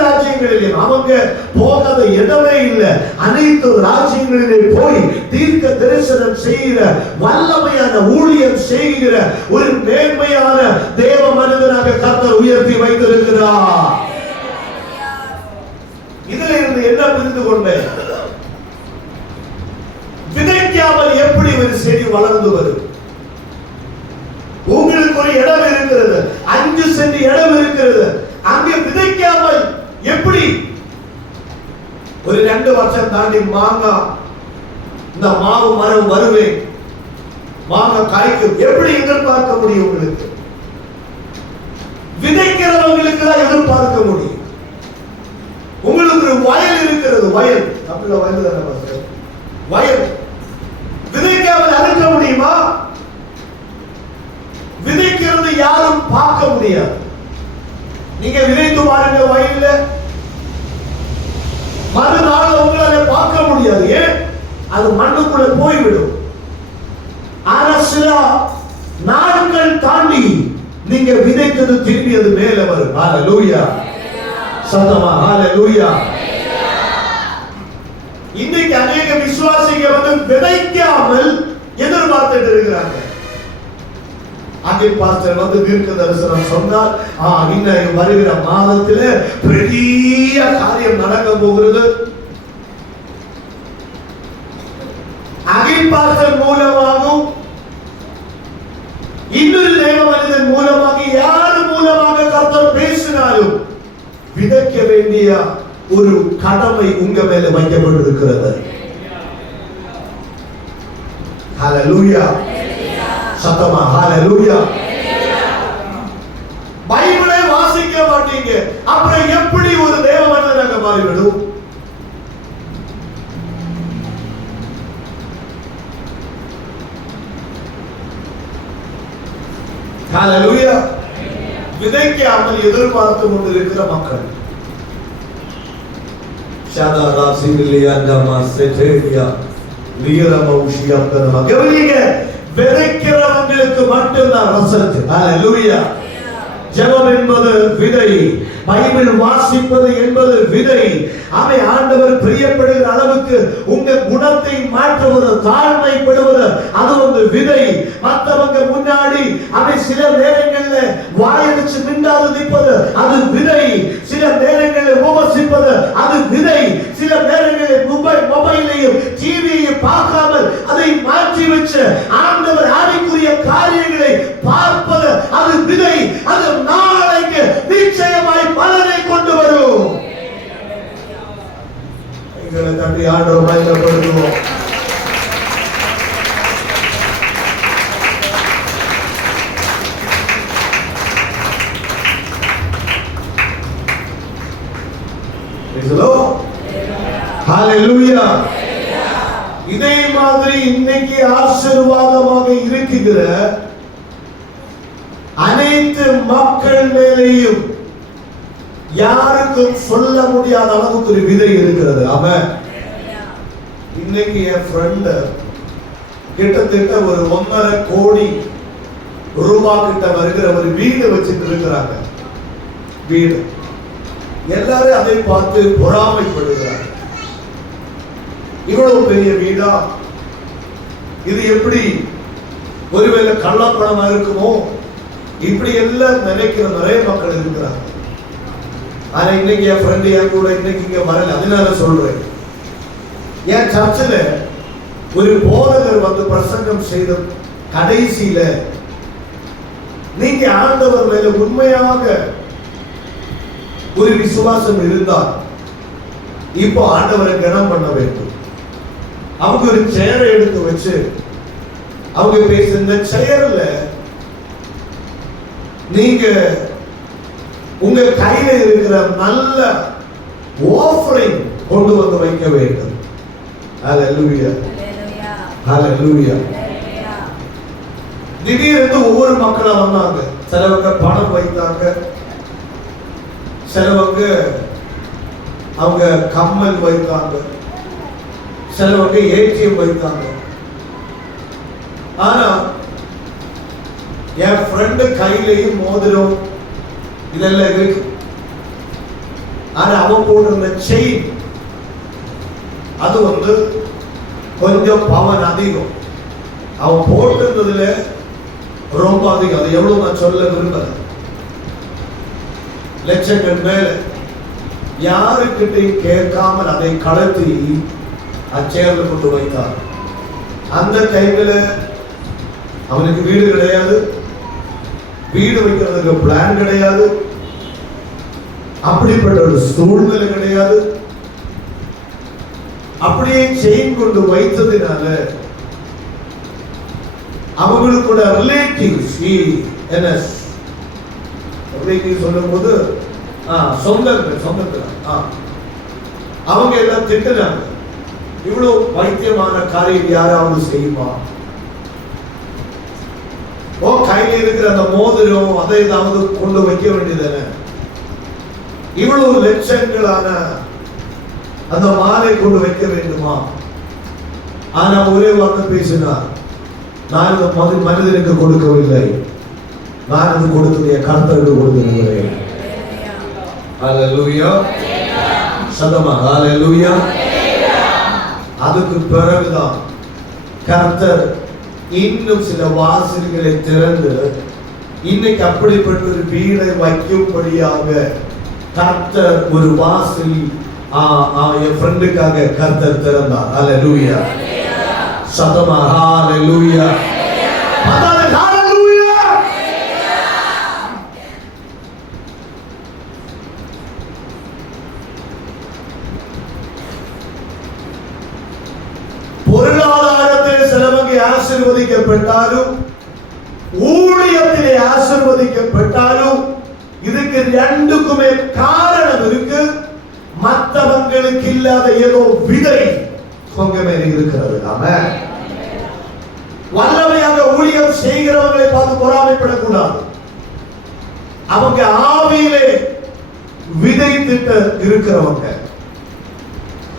ராஜ்யங்களிலேயும் அவங்க போகாத இடமே இல்லை. அனைத்து ராஜ்யங்களிலே போய் தீர்க்க தரிசனம் செய்கிற வல்லமையான ஊழியம் செய்கிற ஒரு மேன்மையான தேவ மனிதனாக கர்த்தர் உயர்த்தி வைத்திருக்கிறார். இதுல இருந்து என்ன புரிந்து கொண்டேன்? விதைக்காமல் எப்படி ஒரு செடி வளர்ந்து வரும்? உங்களுக்கு ஒரு இடம் இருக்கிறது, 5 சென்ட் இடம் இருக்கிறது, அங்கே விதைக்காமல் எப்படி ஒரு 2 வருஷம் தாண்டி மாங்காய், இந்த மாவு மரம் வருவேன், மாங்காய் காய்க்கும், எப்படி எதிர்பார்க்க முடியும்? உங்களுக்கு விதைக்கிறவங்களுக்கு தான் எதிர்பார்க்க முடியும். உங்களுக்கு ஒரு வயல் இருக்கிறது, வயல் தமிழ்ல வயல் தானே, வயல் விதைக்காமல் அறுக்க முடியுமா? விதைக்கிறது யாரும் பார்க்க முடியாது. நீங்க விதைத்து பாருங்க வயல்ல, மறுநாள் உங்களால பார்க்க முடியாது. ஏன்? அது மண்ணுக்குள்ள போய்விடும். ஆனா சில நாட்கள் தாண்டி நீங்க விதைத்தது திரும்பி அது மேல வரும். ஹalleluya, சத்தமா ஹalleluya. இன்னைக்கு அநேக விசுவாசிகள் விதைக்காமல் எதிர்பார்த்துட்டு இருக்கிறாங்க. அங்கே பாஸ்டர் தீர்க்க தரிசனம் சொன்னார், இன்னும் வருகிற மாதத்துல பெரிய காரியம் நடக்க போகிறது. அகில் பாஸ்டர் மூலமாகவும் இன்னொரு தேவ மனிதன் மூலமாக யார் மூலமாக கர்த்தர் பேசினாலும் விதைக்க வேண்டிய ஒரு கடமை உங்க மேல வைக்கப்பட்டிருக்கிறது. ஹalleluya, சத்தமா ஹalleluya. பைபிளை வாசிக்க மாட்டீங்க, அப்புறம் எப்படி ஒரு தேவ மனிதனாக மாறிவிடும்? ஹalleluya. விதைக்காமல் எதிர்பார்த்து கொண்டிருக்கிற மக்கள் ஷாதாரா சிங்கிலியா ஜமா செட்டேரியா லியரமௌஷியா கரமா கவனிங்க, விதைக்கிறவங்களுக்கு மட்டும்தான் ரிசல்ட். ஹalleluya. ஜெபம் என்பது விதை, பைபிள் வாசிப்பது என்பது விதை. அவை ஆண்டவர் பிரியப்படுகிற அளவுக்கு உங்க குணத்தை மாற்றுவது, தாழ்மைப்படுவது, அது ஒரு விதை. மற்றவங்க முன்னாடி அவை சில நேரங்களில் வாயடிச்சு மிண்டாது நிற்பது, அது விதை. சில நேரங்களில் விமர்சிப்பது, அது விதை. சில நேரங்களில் மொபைலையும் டிவியையும் பார்க்காமல் அதை மாற்றி வச்சு ஆண்டவர் ஆவிக்குரிய காரியங்களை பார்ப்பது, அது விதை. அது நாளைக்கு நிச்சயமாய் பலனை கொண்டு வரும். எங்களை தட்டி ஆண்டவர் மகிமைப்படுத்துவோம். Praise the Lord. Hallelujah. இதே மாதிரி இன்னைக்கு ஆசீர்வாதமாக இருக்குகிற அனைத்து மக்கள் மேலேயும் யாருக்கும் சொல்ல முடியாத அளவுக்கு ஒரு விதை இருக்கிறது. அவன் இன்னைக்கு என் ஃப்ரெண்ட் கிட்டத்தட்ட ஒரு 1.5 கோடி ரூபாய் கிட்ட வருகிற ஒரு வீடு வச்சுட்டு இருக்கிறாங்க. வீடு எல்லாரும் அதை பார்த்து பொறாமைப்படுகிறாங்க. இவ்வளவு பெரிய வீடா, இது எப்படி ஒருவேளை கள்ளப்பணமா இருக்குமோ, இப்படி எல்லாம் நினைக்கிற நிறைய மக்கள் இருக்கிறாங்க. ஆனா இன்னைக்கு என் ஃப்ரெண்டு என் கூட இன்னைக்கு இங்க வரல. அதனால சொல்றேன், என் சர்ச்சில் ஒரு போதகர் வந்து பிரசங்கம் செய்த கடைசியில, நீங்க ஆண்டவர் மேல உண்மையாக ஒரு விசுவாசம் இருந்தால் இப்போ ஆண்டவரை கனம் பண்ண வேண்டும். அவங்க ஒரு சேரை எடுத்து வச்சு அவங்க பேச, இந்த சேர்ல நீங்க உங்க கையில இருக்கிற நல்ல ஆஃபரிங் கொண்டு வந்து வைக்க வேண்டும். ஹalleluya, ஹalleluya. திடீரென்று ஒவ்வொரு மக்களா வந்தாங்க. சிலவங்க பணம் வைத்தாங்க, சிலவங்க அவங்க கம்மல் வைத்தாங்க, சிலவங்க ஏடிஎம் வைத்தாங்க. ஆனா என் ஃப்ரெண்டு கையிலையும் மோதிரம் இதெல்லாம் இருக்கு. ஆனா அவன் போட்டிருந்த செயின் அது வந்து கொஞ்சம் பவன் அதிகம். அவன் போட்டிருந்ததுல ரொம்ப அதிகம். அது எவ்வளவு நான் சொல்ல விரும்பல, லட்சங்கள் மேல. யாருக்கிட்டையும் கேட்காமல் அதை கலத்தி அச்சேர்ல கொண்டு வைத்தார். அந்த டைம்ல அவனுக்கு வீடு கிடையாது, வீடு வைக்கிறதுக்கு பிளான் கிடையாது, அப்படிப்பட்ட ஒரு சூழ்நிலை கிடையாது. அப்படியே செயின் கொண்டு வைத்ததினால அவங்களுக்கூட ரிலேட்டிவ்ஸ், என்ன ரிலேட்டிவ் சொல்லும் போது சொந்தங்கள் அவங்க எல்லாம் திட்டுறாங்க, இவ்வளவு வைத்தியமான காரியம் யாராவது செய்யுமா? கையில இருக்கிற அந்த மோதிரம் அதை ஏதாவது கொண்டு வைக்க வேண்டியதானே? இவ்வளவு லட்சங்களான அந்த மாலை கொண்டு வைக்க வேண்டுமா? ஆனா ஒரே வார்த்தை பேசினார், நான் இந்த மனிதனுக்கு கொடுக்கவில்லை, நான் அது கொடுத்தது என் கர்த்தருக்கு கொடுத்திருக்கிறேன். ஹalleluya, சத்தமா ஹalleluya. அதுக்கு பிறகுதான் கர்த்தர் இன்னும் சில வாசல்களை திறந்து இன்னைக்கு அப்படிப்பட்ட ஒரு வீடை வைக்கும்படியாக கர்த்தர் ஒரு வாசல் என் ஃப்ரெண்டுக்காக கர்த்தர் திறந்தார். ஹalleluya, சத்தமா ஹalleluya, ஹalleluya. பொருளாதாரத்தில் சிலவங்க ஆசீர்வதிக்கப்பட்டாலும், ஊழியத்திலே ஆசீர்வதிக்கப்பட்டாலும், இதுக்கு ரெண்டுக்குமே காரணம் இருக்கு. மற்றவங்களுக்கு இல்லாத ஏதோ விதை உங்க மேல இருக்கிறது. ஆமென். வல்லமையாக ஊழியம் செய்கிறவர்களை பார்த்து பொறாமைப்படக்கூடாது. அவங்க ஆவியிலே விதைத்திட்டு இருக்கிறவங்க.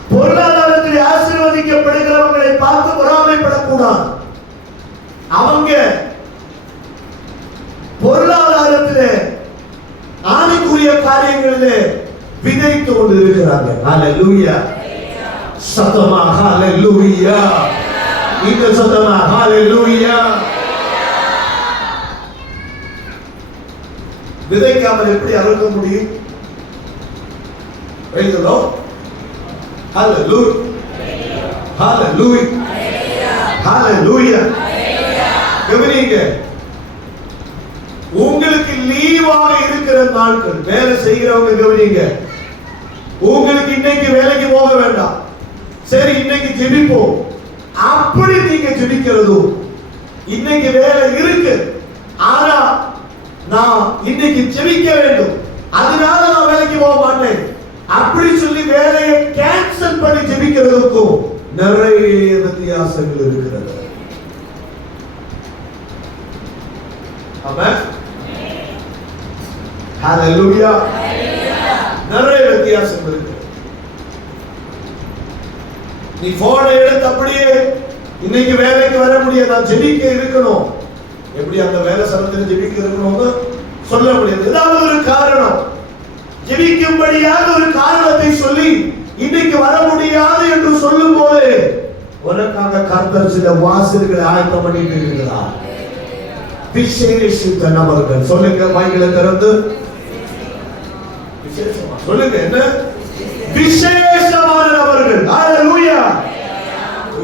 பொருளாதாரத்தில் ஆசீர்வதிக்கப்படுகிறவர்களை பார்த்து பொறாமைப்படக்கூடாது. அவங்க பொருளாதாரத்திலே ஆவிக்குரிய காரியங்களிலே விதைத்து கொண்டு இருக்கிறாங்க. ஹalleluya, சத்தமா ஹalleluya, இந்த சத்தமா ஹalleluya. விதைக்காமல் எப்படி அறுக்க முடியும்? Praise the Lord. Hallelujah, hallelujah, hallelujah. கவனிங்க, உங்களுக்கு லீவாக இருக்கிற நாட்கள், வேலை செய்கிறவங்க கவனிங்க, உங்களுக்கு இன்னைக்கு வேலைக்கு போக வேண்டாம், சரி இன்னைக்கு ஜெபிப்போம், அப்படி நீங்க ஜெபிக்கிறதும், இன்னைக்கு வேலை இருக்கு ஆனா நான் இன்னைக்கு ஜெபிக்க வேண்டும், அதனால நான் வேலைக்கு போக மாட்டேன் அப்படி சொல்லி வேலையை கேன்சல் பண்ணி ஜெபிக்கிறதுக்கும் நிறைய வித்தியாசங்கள் இருக்கிறது. ஆமென். ஹalleluya. நிறைய வித்தியாசங்கள் இருக்கு. நீ போனை எடுத்து அப்படியே இன்னைக்கு வேலைக்கு வர முடியாது, நான் ஜெபிக்க இருக்கணும். எப்படி அந்த வேலை சமயத்தில் ஜெபிக்க இருக்கணும்னு சொல்ல முடியாது. ஏதாவது ஒரு காரணம், ஜெபிக்கும்படியாக ஒரு காரணத்தை சொல்லி இன்னைக்கு வர முடியாது என்று சொல்லும் போது உனக்காக கர்த்தர் சில வாசல்களை ஆயத்தம் பண்ணிட்டு இருக்கிறார். விசேஷித்த நபர்கள் சொல்லுங்க, வாய்களை திறந்து விசேஷமா சொல்லுங்க. என்ன விசேஷமான நபர்கள்? ஹalleluya.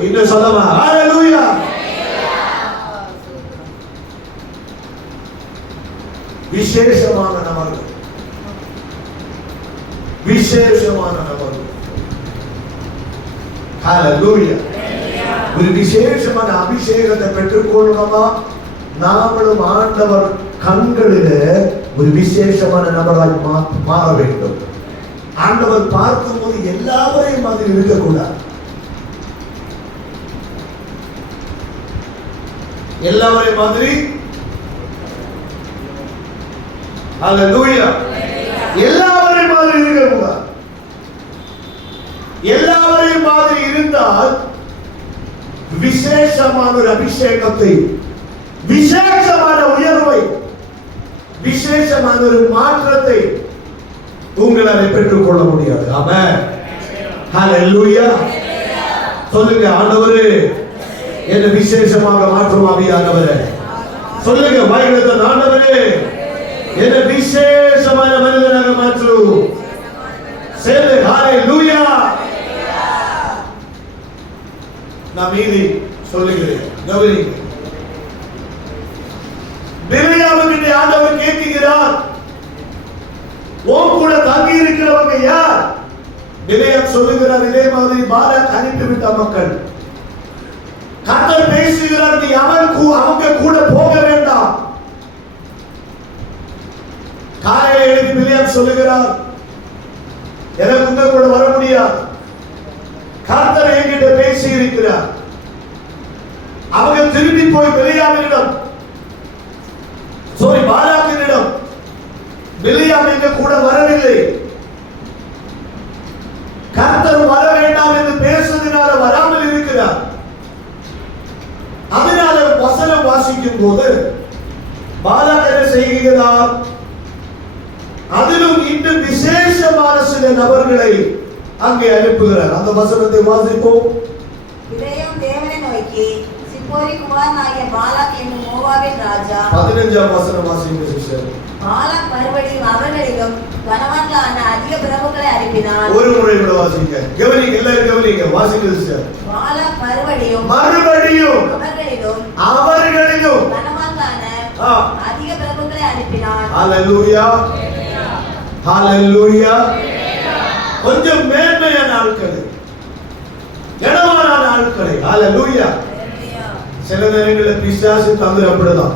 இன்னும் சொல்லமா? ஹalleluya. விசேஷமான நபர்கள், விசேஷமான நபர்கள். ஹalleluya. ஒரு விசேஷமான அபிஷேகத்தை பெற்றுக்கொள்ளணுமா? நாமளும் ஆண்டவர் கண்களிலே ஒரு விசேஷமான நபராய் மாற வேண்டும். ஆண்டவர் பார்க்கும்போது எல்லாரையும் மாதிரி இருக்கக்கூடாது. எல்லாரையும் மாதிரி ஹalleluya. எல்லாரையும் மாதிரி இருக்கக்கூடாது. எல்லாரையும் மாதிரி இருந்தால் விசேஷமான ஒரு அபிஷேகத்தை, விசேஷமான உயர்வை, விசேஷமான ஒரு மாற்றத்தை உங்களால் பெற்றுக் கொள்ள முடியாது. ஆமென். ஹalleluya. சொல்லுங்க, ஆண்டவரே என்ன விசேஷமாக மாற்றும் ஆவியானவரே. சொல்லுங்க, வாய்களை ஆண்டவரே என்ன விசேஷமான மனிதனாக மாற்று. சேர்ந்து ஹalleluya. நான் மீதி சொல்லுகிறேன், கவனிங்க. பிலேயாமுக்கு ஆண்டவர் கேட்கிறார், உன் கூட தங்கி இருக்கிறவங்க யார்? பிலேயாம் சொல்லுகிறார், இதே மாதிரி பாலாக் அனுப்பிவிட்ட மக்கள். கர்த்தர் பேசுகிறார், நீ அவங்க கூட போக வேண்டாம். காலையில எழுதி பிலேயாம் சொல்லுகிறார், எனக்கு உங்க கூட வர முடியாது. கர்த்தர் என்கிட்ட பேசி இருக்கிறார். அவங்க திரும்பி போய் பிலேயாமிடம், பாலாக்கினிடம், பிலேயாம் எங்க கூட வரவில்லை, கர்த்தர் வர வேண்டாம் என்று பேசுவதனால வராமல் இருக்கிறார். அதனால வசனம் வாசிக்கும் போது பாலாக் என்ன செய்கிறார்? அதிலும் இன்னும் விசேஷமான சில நபர்களை அங்கே அனுப்புகிறார். அந்த வசனத்தை வாசிப்போம். பிலேயாம் தேவனை நோக்கி, சிப்போரி குமாரனாகிய பாலாக் என்னும் மோவாபின் ராஜா. 15ஆம் வசனம் வாசிங்க சிஸ்டர். பாலாக் மறுபடியும் அவர்களிடம் கனவான்களான அதிக பிரபுக்களை அனுப்பினார். ஒரு முறை கூட வாசிங்க, கவனிங்க, எல்லாரும் கவனிங்க, வாசிங்க சிஸ்டர். பாலாக் மறுபடியும் அவர்களிடம் கனவான்களான அதிக பிரபுக்களை அனுப்பினார். ஹalleluya. ஹalleluya. கொஞ்சம் மேன்மையான ஆட்கள், கனவான ஆட்கள். ஹalleluya. சில நேரங்களில் பிசாசு தந்து அப்படிதான்.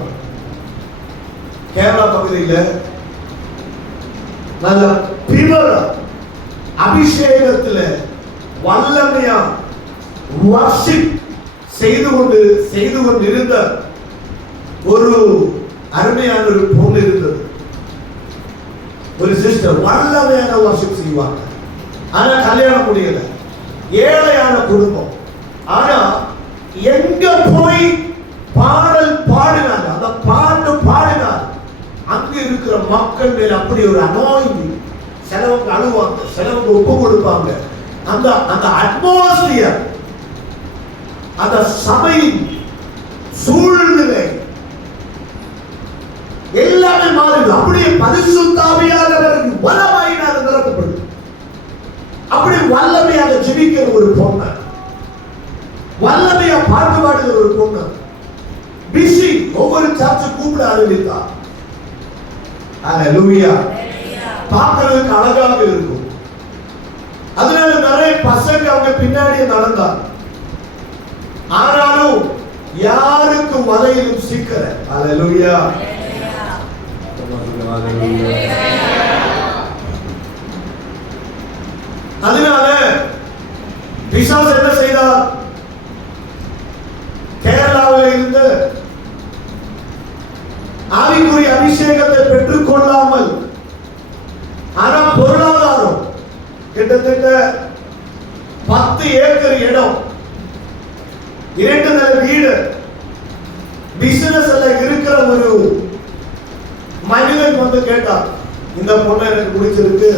கேரளா பகுதியில் நல்ல பிபர அபிஷேகத்தில் வல்லமையா வர்ஷிப் செய்து கொண்டு இருந்த ஒரு அருமையான ஒரு பொண்ணு இருந்தது. ஒரு சிஸ்டர் வல்லமையான வர்ஷிப் செய்வாங்க. ஆனா கல்யாணம் முடியல, ஏழையான குடும்பம். ஆனா எங்க போய் பாடல் பாடினாங்க, அந்த பாட்டு பாடினார், அங்க இருக்கிற மக்கள் மேல அப்படி ஒரு அனாயிண்டிங். சிலவங்க அழுவாங்க, சிலவங்க ஒப்பு கொடுப்பாங்க. அந்த அந்த அட்மாஸ்பியர், அந்த சபையின் சூழ்நிலை எல்லாமே மாறுது. அப்படியே பரிசுத்த ஆவியானவர் வல்லமையினால் நிரப்பப்படுது. அப்படி வல்லமையாக ஜெபிக்கிற ஒரு பொண்ணு, வல்லமையா பாட்டு பாடுகிற ஒரு பொண்ணு, பிஸி ஒவ்வொரு சர்ச்சை கூப்பிட ஆரம்பித்தார். ஹalleluya. பார்க்கிறதுக்கு அழகாக இருக்கும். அதனால நிறைய பசங்க அவங்க பின்னாடியே நடந்தார். ஆனாலும் யாருக்கு வலையிலும் சிக்கல. ஹalleluya. பிசாசு என்ன செய்தார்? கேரளாவில் இருந்து ஆவிக்குரிய அபிஷேகத்தை பெற்றுக் கொள்ளாமல், ஆனா பொருளாதாரம் கிட்டத்தட்ட 10 ஏக்கர் இடம், 2 நில வீடு, பிசினஸ் எல்லாம் இருக்கிற ஒரு மனிதன் வந்து கேட்டார், இந்த பொண்ணை எனக்கு பிடிச்சிருக்கு,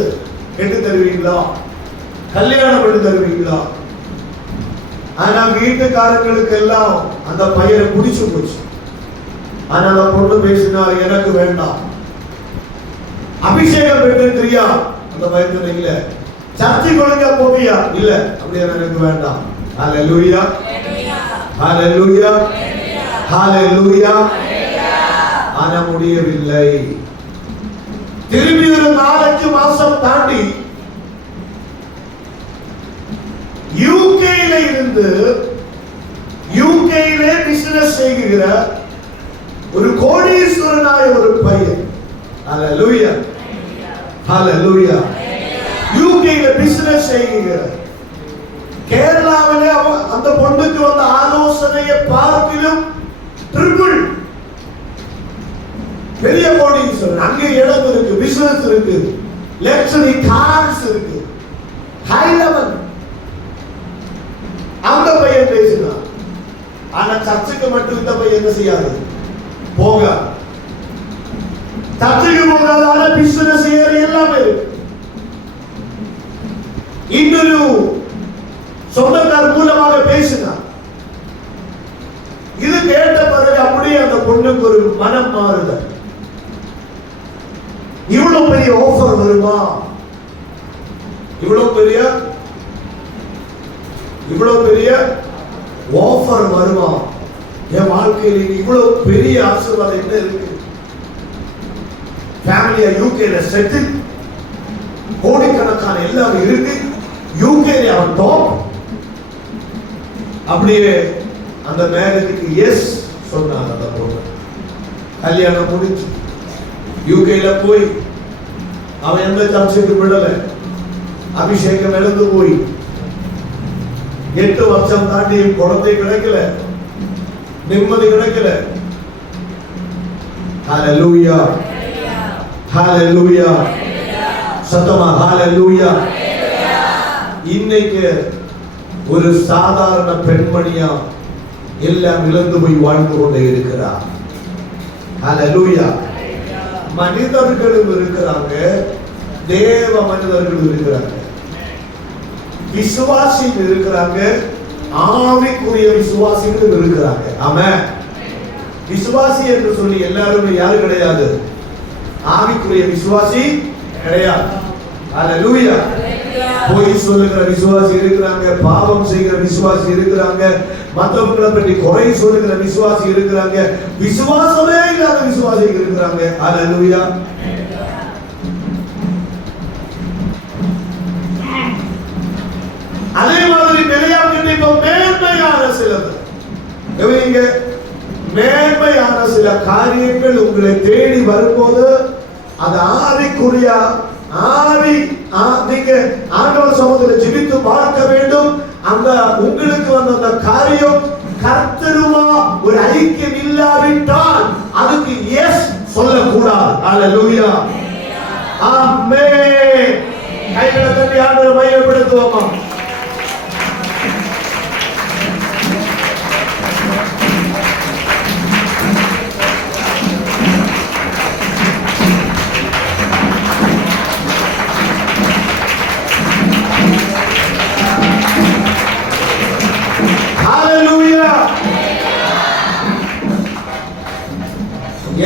கெட்டு தருவீங்களா, கல்யாணம் பண்ணி தருவீங்களா? ஆனா வீட்டுக்காரங்களுக்கு எல்லாம் அந்த பையனை பிடிச்சு போச்சு. ஆனா அந்த பொண்ணு பேசினார், எனக்கு வேண்டாம். அபிஷேகம் பெற்றிருக்கிறியா? அந்த பயத்துல இல்ல. சர்ச்சைக்கு ஒழுங்கா போவியா? இல்ல. அப்படியே எனக்கு வேண்டாம். ஹalleluya, ஹalleluya, ஹalleluya. ஆனா முடியவில்லை. திரும்பி ஒரு 4-5 மாசம் தாண்டி யூகேல இருந்து, யூகேல பிசினஸ் செய்கிற ஒரு கோடீஸ்வரனாய ஒரு பையன், ஹalleluya, ஹalleluya, யூகேல பிசினஸ் செய்கிற, கேரளாவிலே அந்த பொண்ணுக்கு வந்த ஆலோசனையை பார்க்கிலும் ட்ரிபிள் பெரிய கோடீஸ்வரன். அங்கே இடம் இருக்கு, பிசினஸ் இருக்கு, லக்ஸரி கார்ஸ் இருக்கு, ஹை லெவல். அந்த பையன் பேசினார். ஆனா சர்ச்சுக்கு மட்டும் இந்த பையன் என்ன செய்யாது? போக சர்ச்சுக்கு போகாத, ஆனா பிசினஸ் ஏறி எல்லாமே இருக்கு. இன்னொரு சொந்தக்கார் மூலமாக பேசினார். இது கேட்ட பிறகு அப்படியே அந்த பொண்ணுக்கு ஒரு மனம் மாறுதல். இவ்வளவு பெரிய ஆஃபர் வருமா? இவ்வளவு பெரிய ஆஃபர் வருமா? என் வாழ்க்கையில் இவ்வளவு பெரிய ஆசீர்வாதம் என்ன இருக்கு? ஃபேமிலியா யூகேல செட்டில், கோடிக்கணக்கான எல்லாம் இருக்கு, யூகேல அவன் டாப். அப்படியே அந்த மேரேஜுக்கு எஸ் சொன்னாங்க. அந்த பொண்ணு கல்யாணம் முடிச்சு யூகேல போய் அவன் எந்த சர்ச்சுக்கு விடல. அபிஷேகம் இழந்து போய் 8 வருஷம் தாண்டி குழந்தை கிடைக்கல, நிம்மதி கிடைக்கல. ஹalleluya, ஹalleluya, சத்தமா ஹalleluya. இன்னைக்கு ஒரு சாதாரண பெண்மணியா எல்லாம் இழந்து போய் வாழ்ந்து கொண்டே இருக்கிறார். ஹalleluya. மனிதர்களும் இருக்கிறாங்க, தேவ மனிதர்களும் இருக்கிறாங்க, விசுவாசிகள் இருக்கிறாங்க, ஆவிக்குரிய விசுவாசிகளும் இருக்கிறாங்க. ஆமென். விசுவாசி என்று சொல்லி எல்லாரும் யாரு கிடையாது? ஆவிக்குரிய விசுவாசி கிடையாது. ஹalleluya. பொய் சொல்லுகிற விசுவாசி இருக்கிறாங்க, பாவம் செய்கிற விசுவாசி இருக்கிறாங்க, மற்றவங்களை பற்றி குறை சொல்லுகிற விசுவாசி இருக்கிறாங்க, விசுவாசமே இல்லாத விசுவாசிகள் இருக்கிறாங்க. ஹalleluya. அதே மாதிரி நிலையாக்கிட்டு இப்ப மேன்மையான சிலது, இவங்க மேன்மையான சில காரியங்கள் உங்களை தேடி வரும்போது அது ஆவிக்குரிய நீங்க ஆண்டவர் சமூகத்தில் ஜெபித்து பார்க்க வேண்டும். அந்த உங்களுக்கு வந்த அந்த காரியம் கர்த்தருமா ஒரு ஐக்கியம் இல்லாவிட்டால் அதுக்கு எஸ் சொல்லக்கூடாது. ஹalleluya, ஆமென். கைகளை தட்டி ஆண்டவரை மையப்படுத்துவோமா?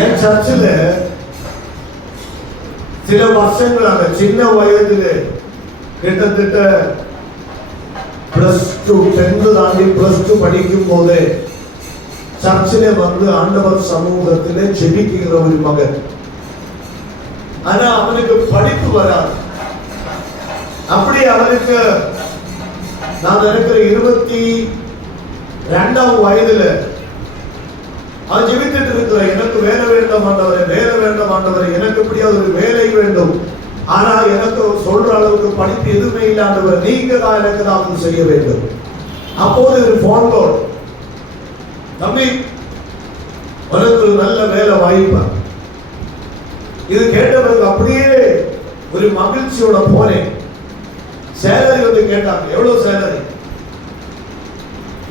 என் சர்ச்சில் சில வருஷங்கள் அந்த சின்ன வயதில் கிட்டத்தட்ட +2 10th தாண்டி +2 படிக்கும் போது சர்ச்சில் வந்து ஆண்டவர் சமூகத்தில் ஜெபிக்கிற ஒரு மகன். ஆனா அவனுக்கு படிப்பு வராது. அப்படி அவனுக்கு நான் நினைக்கிற 22ஆம் வயதுல அவன் ஜெபித்துட்டு இருக்கிற, எனக்கு வேலை வேண்டாம் ஆண்டவரே, வேலை வேண்டாம் ஆண்டவரே, எனக்கு எப்படியாவது ஒரு வேலை வேண்டும், ஆனா எனக்கு சொல்ற அளவுக்கு படிப்பு எதுவுமே இல்லாதவர், நீங்க தான் எனக்கு தான் செய்ய வேண்டும். அப்போது ஒரு போன் கால், தம்பி உனக்கு ஒரு நல்ல வேலை வாய்ப்பா. இது கேட்டவருக்கு அப்படியே ஒரு மகிழ்ச்சியோட போனேன். சேலரி வந்து கேட்டாங்க, எவ்வளவு சேலரி?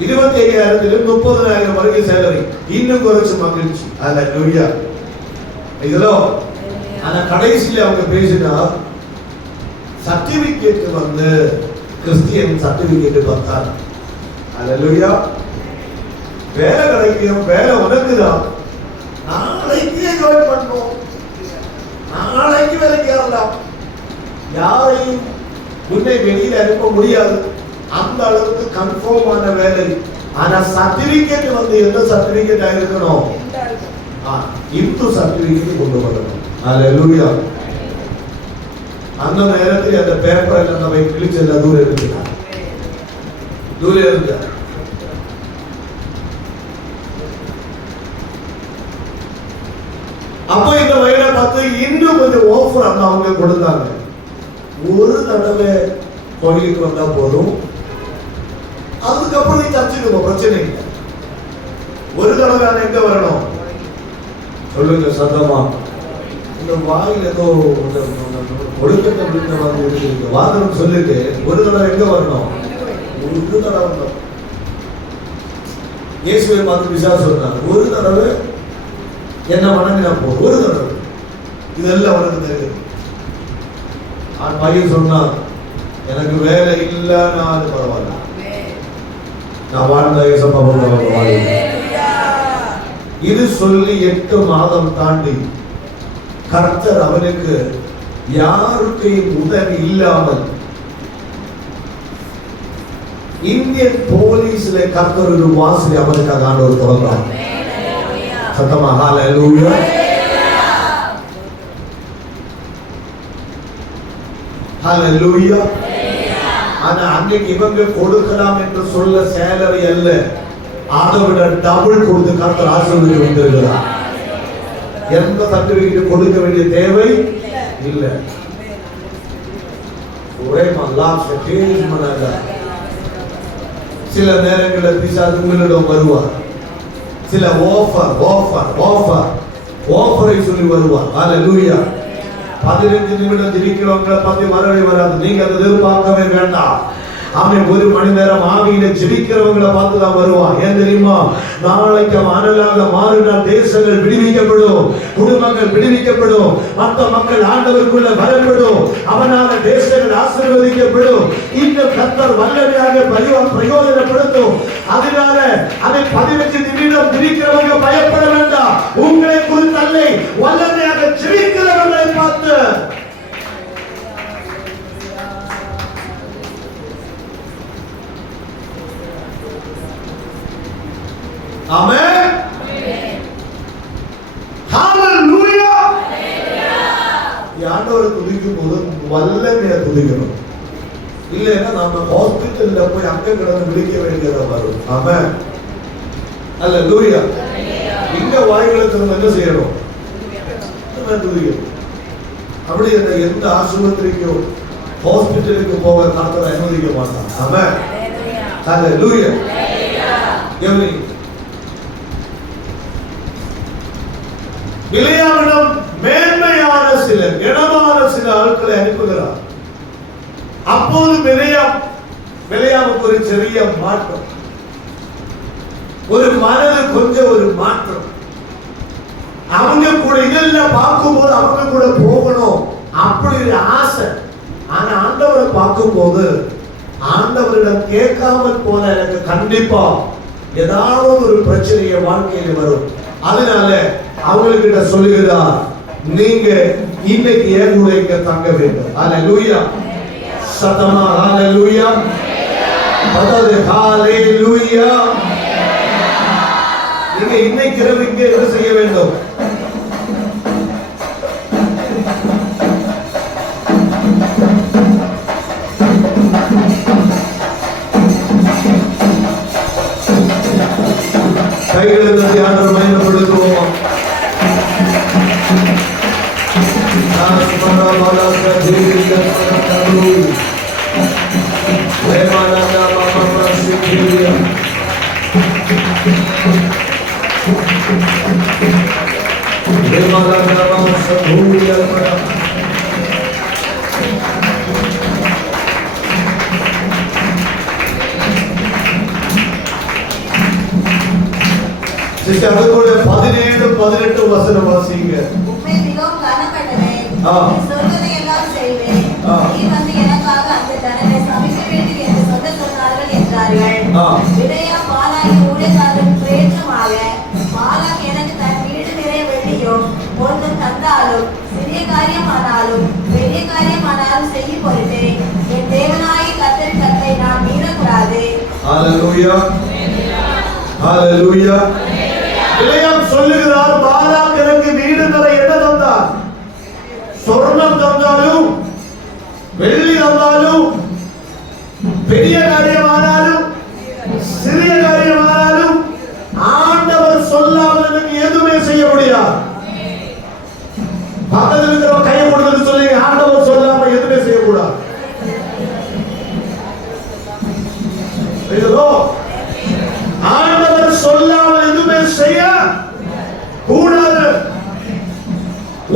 25,000 30,000 வரைக்கும் சேலரி. இன்னும் குறைச்சு மகிழ்ச்சி. அல்லேலூயா. இதோ ஆனா கடைசியில அவங்க பேசினா சர்டிபிகேட் வந்து கிறிஸ்டியன் சர்டிபிகேட் பார்த்தார். அல்லேலூயா. வேலை கிடைக்கும், வேலை உனக்குதான், நாளைக்கே ஜாயின் பண்ணணும், நாளைக்கு வேலைக்கு ஏறலாம். யாரையும் உன்னை வெளியில அனுப்ப முடியாது, அந்த அளவுக்கு கன்ஃபார்மான வேலை. ஆனா சர்டிபிகேட் வந்து எந்த சர்டிபிகேட் ஆயிருக்கணும்? இந்து சர்டிபிகேட் கொண்டு வரணும். அல்லேலூயா. அந்த நேரத்தில் அந்த பேப்பர் எல்லாம் நம்ம கிழிச்சல தூரம் இருந்தார், தூரம் இருந்தார். அப்போ இந்த வயலை பார்த்து இன்னும் கொஞ்சம் ஆஃபர் அந்த அவங்க கொடுத்தாங்க. ஒரு தடவை கோயிலுக்கு வந்தா போதும், அதுக்கப்புறம் நீ சர்ச்சுக்கு பிரச்சனை இல்லை. ஒரு தடவை எங்க வரணும் சொல்லுங்க சத்தமா. இந்த வாயில் ஏதோ ஒழுக்கத்தை விழுந்த மாதிரி இருக்கு. வாதம் சொல்லிட்டு ஒரு தடவை எங்க வரணும்? ஒரு தடவை வரணும். இயேசுவை பார்த்து பிசாசு சொன்னார், ஒரு தடவை என்ன வணங்கினா போதும், ஒரு தடவை. இதெல்லாம் உனக்கு தெரியும். பையன் சொன்னான், எனக்கு வேலை இல்லைன்னா அது பரவாயில்ல, நான் வாழ்ந்த சம்பவம். இது சொல்லி 8 மாதம் தாண்டி கர்த்தர் அவனுக்கு யாருக்கையும் உதவி இல்லாமல் இந்தியன் போலீஸ்ல கர்த்தர் ஒரு வாசலை அவனுக்காக ஆண்டவர் திறந்தார். சத்தமா ஹல்லேலூயா. ஹல்லேலூயா. ஆனா அன்னைக்கு இவங்க கொடுக்கலாம் என்று சொல்ல சேலரி அல்ல, அதை விட டபுள் கொடுத்து கர்த்தர் ஆசீர்வதித்து வைத்திருக்கிறார். எந்த சர்டிபிகேட் கொடுக்க வேண்டிய தேவை இல்லை. ஒரே சில நேரங்களில் பிசாசு உங்களிடம் வருவார், சில ஆஃபரை சொல்லி வருவார். அல்லேலூயா. 15 நிமிடம் ஜெபிக்கிறவங்களை பத்தி வரவே வராது, நீங்க அதை எதிர்பார்க்கவே வேண்டாம். அவன் 1 மணி நேரம் ஆவியில ஜெபிக்கிறவங்களை பார்த்து தான் வருவான். ஏன் தெரியுமா? நாளைக்கு அனலாக மாறினால் தேசங்கள் விடுவிக்கப்படும், குடும்பங்கள் விடுவிக்கப்படும், மற்ற மக்கள் ஆண்டவருக்குள்ள வரப்படும், அவனால தேசங்கள் ஆசீர்வதிக்கப்படும். இன்னும் கர்த்தர் வல்லமையாக பிரயோஜனப்படுத்தும். அதனால அதை 15 நிமிடம் ஜெபிக்கிறவங்க பயப்பட வேண்டாம். உங்களை குறித்து அல்ல, வல்லமையாக ஜெபிக்கிறவர்களை பார்த்து. ஆமென். ஹல்லேலூயா. ஆண்டவரை துதிக்கும் போது வல்லமையா துதிக்கணும். இல்லைன்னா நம்ம ஹாஸ்பிட்டல்ல போய் அங்க கிடந்து விழிக்க வேண்டியதா வரும். ஆமென். ஹல்லேலூயா. இங்க வாய்களை திறந்து என்ன செய்யணும்? துதிக்கணும். அப்படி எந்த ஆஸ்பத்திரிக்கோ ஹாஸ்பிட்டலுக்கு போக கர்த்தர் அனுமதிக்க மாட்டான். ஆமென். ஹல்லேலூயா. எப்படி பிலேயாமிடம் மேன்மையான சிலர், இடமான சில ஆட்களை அனுப்புகிறார். அப்போது பிலேயாமுக்கு ஒரு சிறிய மாற்றம், ஒரு மனது கொஞ்சம் ஒரு மாற்றம். அவங்க கூட இதெல்லாம் பார்க்கும்போது அவங்க கூட போகணும் அப்படி ஒரு ஆசை. ஆனா ஆண்டவரை பார்க்கும்போது ஆண்டவரிடம் கேட்காமல் போன எனக்கு கண்டிப்பா ஏதாவது ஒரு பிரச்சனைய வாழ்க்கையில் வரும். அதனால அவங்ககிட்ட சொல்லுகிறார், நீங்க இன்னைக்கு ஏன் கூட இங்க தங்க வேண்டும். ஹல்லேலூயா. சத்தமா ஹல்லேலூயா. பதது ஹல்லேலூயா. நீங்க இன்னைக்கு இரவு இங்க என்ன செய்ய வேண்டும்? கைகளை தட்டி ஆண்டவரை மகிமைப்படுத்துவோம். அதுக்குள்ள 17-18 வசனம் வாசிங்க. உம்மை மிகவும் கனப்பட்டவே, ஆ. நீ சொல்வதை எல்லாம் செய்வேன். ஆ. நீ வந்து எனக்காக அந்த தனனை சமைக்க வேண்டும் என்று சொன்னார்கள் என்றார்கள். ஆ. விடையாம் பாலாகிய ஊழியக்காரருக்கு பிரயோஜனமாக பாலாக் எனக்கு தன் வீடு நிறைய வெள்ளியும் பொன்னும் தந்தாலும் சிறிய காரியமானாலும் பெரிய காரியமானாலும் செய்யும் பொருட்டு என் தேவனாகிய கர்த்தரின் கட்டளை நான் மீறக்கூடாது. ஹalleluya ஹalleluya. பிலேயாம் சொல்லுகிறார், பாலாக் எனக்கு வீடு நிறைய என்ன தந்தார்? சொர்ணம் தந்தாலும் வெள்ளி தந்தாலும் பெரிய காரியமானாலும் சிறிய காரியமானாலும் ஆண்டவர் சொல்லாமல் எனக்கு எதுவுமே செய்ய முடியாது. பக்கத்தில் இருக்கிற கையை கொடுத்து சொல்லி, ஆண்டவர் சொல்லாம எதுவுமே செய்யக்கூடாது. ஆண்டவர் சொல்லாமல் எதுவுமே செய்ய கூடாது.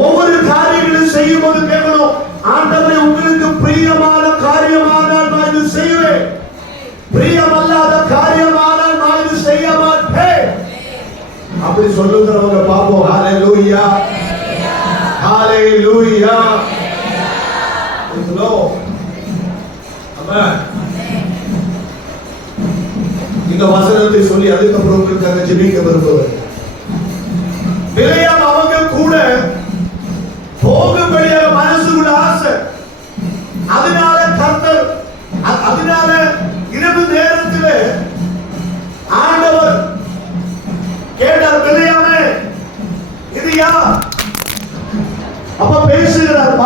ஒவ்வொரு காரியங்களும் செய்யும் போது கேட்கணும், ஆண்டவரே உங்களுக்கு பிரியமான காரியமானால் நான் இது செய்வேன், பிரியமல்லாத காரியமானால் நான் இது செய்ய மாட்டேன். அப்படி சொல்லுகிறவங்க பாப்போம். ஹalleluya ஹalleluya. ஆமென். இந்த வசனத்தை சொல்லி அதுக்கப்புறம் உங்களுக்காக ஜெபிக்க விரும்புவேன். பிலேயாம் அவங்க கூட போகும்படியாக மனசுக்குள்ள ஆசை. அதனால கர்த்தர், அதனால இரவு நேரத்தில் ஆண்டவர் கேட்டார், பிலேயாமே இது யார்? அப்ப பேசுகிறார்,